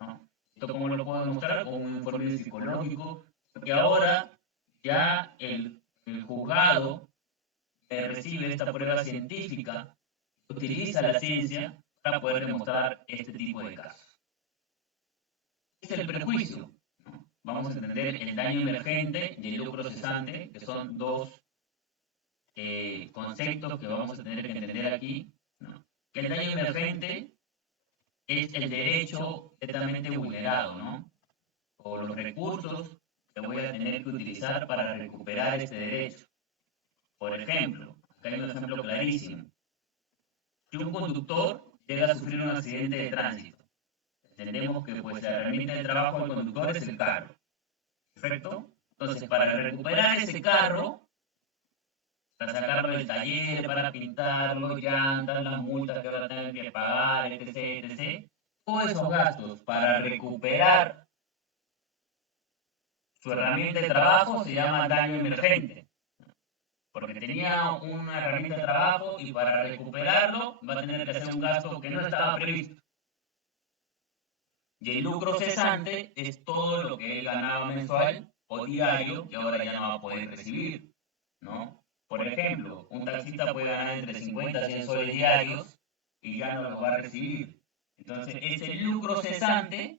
¿no? ¿Esto cómo lo puedo demostrar? Con un informe psicológico, porque ahora ya el juzgado recibe esta prueba científica, utiliza la ciencia para poder demostrar este tipo de casos. Este es el prejuicio, ¿no? Vamos a entender el daño emergente y el lucro cesante, que son dos conceptos que vamos a tener que entender aquí, ¿no? Que el daño emergente es el derecho netamente vulnerado, ¿no? O los recursos que voy a tener que utilizar para recuperar este derecho. Por ejemplo, acá hay un ejemplo clarísimo. Si un conductor llega a sufrir un accidente de tránsito, entendemos que pues, la herramienta de trabajo del conductor es el carro, ¿perfecto? Entonces, para recuperar ese carro, para sacarlo del taller, para pintarlo, llantas, las multas que ahora tengan que pagar, etc., etc., todos esos gastos para recuperar su herramienta de trabajo se llama daño emergente, porque tenía una herramienta de trabajo y para recuperarlo va a tener que hacer un gasto que no estaba previsto. Y el lucro cesante es todo lo que él ganaba mensual o diario que ahora ya no va a poder recibir, ¿no? Por ejemplo, un taxista puede ganar entre 50 y 100 soles diarios y ya no los va a recibir. Entonces, ese lucro cesante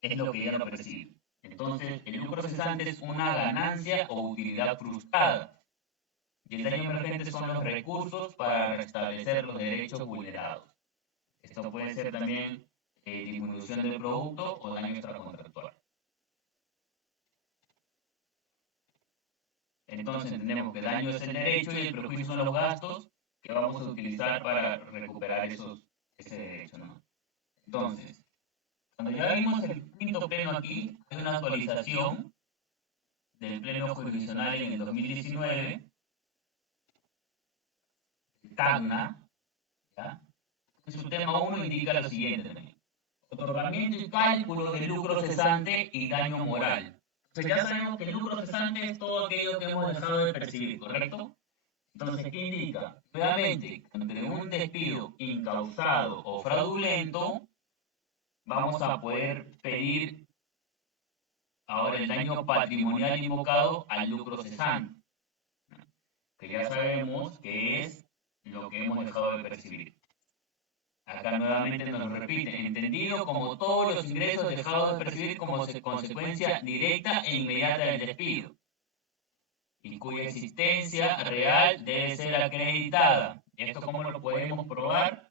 es lo que ya no percibe. Entonces, el lucro cesante es una ganancia o utilidad frustrada. Y el daño emergente son los recursos para restablecer los derechos vulnerados. Esto puede ser también disminución del producto o daño extracontractual. Entonces entendemos que daño es el derecho y el perjuicio son los gastos que vamos a utilizar para recuperar ese derecho, ¿no? Entonces, cuando ya vimos el quinto pleno aquí, hay una actualización del pleno jurisdiccional en el 2019, TACNA, ¿ya? En su tema 1 indica lo siguiente también: otorgamiento y cálculo de lucro cesante y daño moral. Entonces ya sabemos que el lucro cesante es todo aquello que hemos dejado de percibir, ¿correcto? Entonces, ¿qué indica? Nuevamente, entre un despido incausado o fraudulento, vamos a poder pedir ahora el daño patrimonial invocado al lucro cesante, que ya sabemos que es lo que hemos dejado de percibir. Acá nuevamente nos lo repite, entendido como todos los ingresos dejados de percibir como consecuencia directa e inmediata del despido, y cuya existencia real debe ser acreditada. ¿Esto cómo lo podemos probar?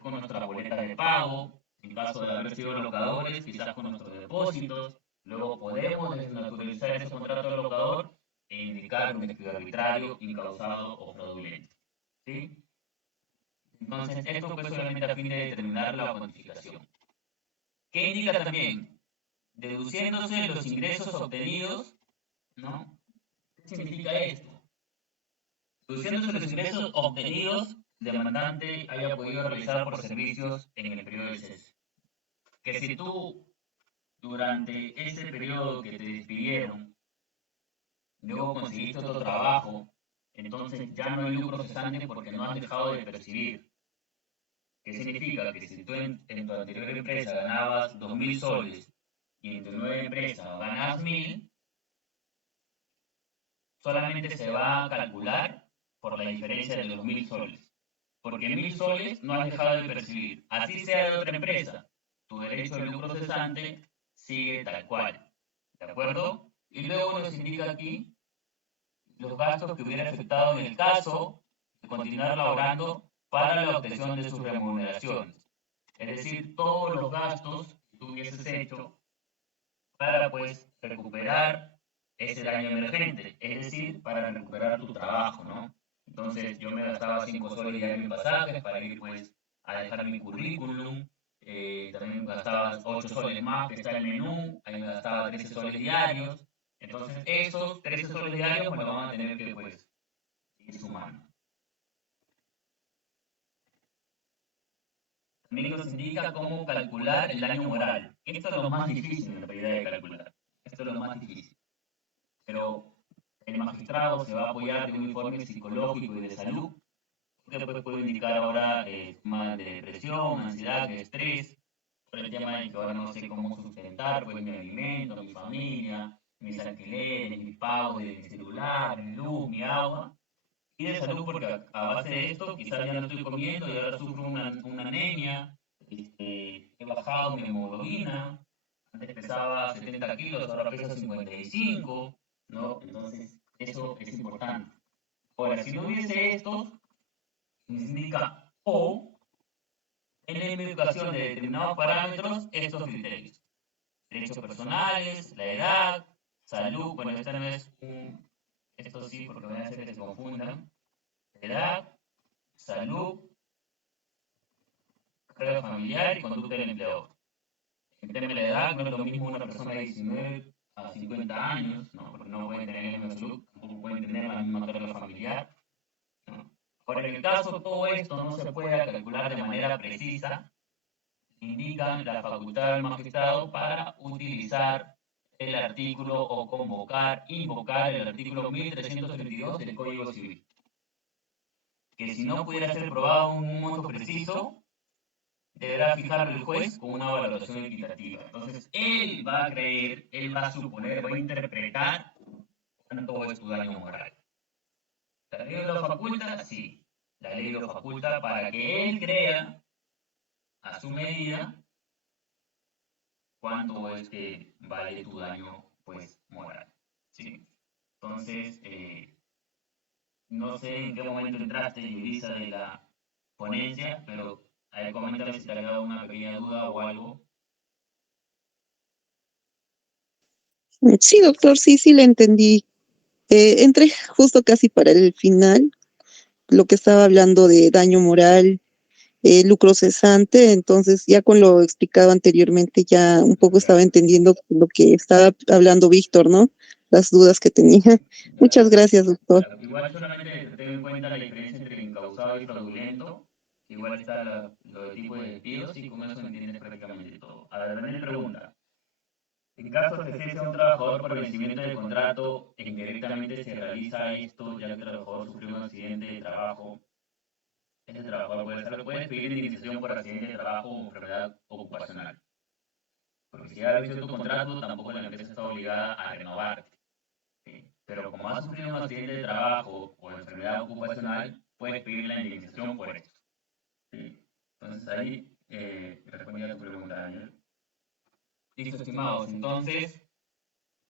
Con nuestra boleta de pago, en caso de haber sido locadores, quizás con nuestros depósitos. Luego podemos desnaturalizar ese contrato de locador e indicar un despido arbitrario, incausado o fraudulento, ¿sí? Entonces, esto fue solamente a fin de determinar la cuantificación. ¿Qué indica también? Deduciéndose los ingresos obtenidos, ¿no? ¿Qué significa esto? Deduciéndose los ingresos obtenidos, el demandante haya podido realizar por servicios en el periodo de cese. Que si tú, durante ese periodo que te despidieron, luego conseguiste otro trabajo, entonces ya no hay lucro cesante porque no has dejado de percibir. ¿Qué significa? Que si tú en tu anterior empresa ganabas 2.000 soles y en tu nueva empresa ganas 1.000, solamente se va a calcular por la diferencia de los 1.000 soles. Porque 1.000 soles no has dejado de percibir. Así sea de otra empresa, tu derecho al lucro cesante sigue tal cual. ¿De acuerdo? Y luego nos indica aquí los gastos que hubiera afectado en el caso de continuar laborando para la obtención de sus remuneraciones. Es decir, todos los gastos que tú hubieses hecho para pues recuperar ese daño emergente, es decir, para recuperar tu trabajo, ¿no? Entonces yo me gastaba 5 soles ya en mis pasajes para ir pues a dejar mi currículum, también me gastaba 8 soles más que está el menú, ahí me gastaba 13 soles diarios, entonces esos 13 soles diarios me lo van a tener que pues ir sumando. también nos indica cómo calcular el daño moral. Esto es lo más difícil en realidad de calcular. Esto es lo más difícil. Pero el magistrado se va a apoyar de un informe psicológico y de salud, que pues, puede indicar ahora temas de depresión, ansiedad, estrés, por el tema de que ahora no sé cómo sustentar pues, mi alimento, mi familia, mis alquileres, mis pagos de mi celular, mi luz, mi agua. Y de salud porque a base de esto quizás ya no estoy comiendo y ahora sufro una anemia, he bajado mi hemoglobina, antes pesaba 70 kilos, ahora peso 55, ¿no? Entonces eso es importante. Ahora, si no hubiese esto, nos indica o en la investigación de determinados parámetros estos criterios. Derechos personales, la edad, salud, bueno, esta no es esto sí, porque van a hacer que se confundan, edad, salud, carga familiar y conducta del empleador. En tema de la edad, no es lo mismo una persona de 19 a 50 años, ¿no? Porque no pueden tener la misma salud, tampoco pueden tener la misma carga familiar, ¿no? Ahora, en el caso todo esto no se pueda calcular de manera precisa, indican la facultad del magistrado para utilizar el artículo o invocar el artículo 1332 del Código Civil. Que si no pudiera ser probado un monto preciso, deberá fijarlo el juez con una valoración equitativa. Entonces, él va a creer, él va a suponer, va a interpretar cuánto es tu daño moral. ¿La ley lo faculta? Sí. La ley lo faculta para que él crea, a su medida, cuánto es que vale tu daño pues, moral. ¿Sí? Entonces, no sé en qué momento entraste, Yulisa, de la ponencia, pero coméntame si te ha quedado una pequeña duda o algo. Sí, doctor, sí le entendí. Entré justo casi para el final, lo que estaba hablando de daño moral, lucro cesante, entonces ya con lo explicado anteriormente ya un poco estaba entendiendo lo que estaba hablando Víctor, ¿no? Las dudas que tenía. Muchas gracias, doctor. Igual solamente ten en cuenta la diferencia entre incausado y fraudulento. Igual está lo de tipo de despidos y con eso entiendes prácticamente todo. A ver, Daniel pregunta. En caso de cese a un trabajador por vencimiento del contrato, indirectamente se realiza esto ya que el trabajador sufrió un accidente de trabajo. Ese trabajador puede pedir indemnización por accidente de trabajo o enfermedad ocupacional. Porque si ha vencido tu contrato, tampoco la empresa está obligada a renovarte. ¿Sí? Pero como has sufrido un accidente de trabajo o enfermedad ocupacional, puedes pedir la indemnización por esto. ¿Sí? Entonces ahí respondí a tu pregunta, Daniel. Listo, estimados. Entonces,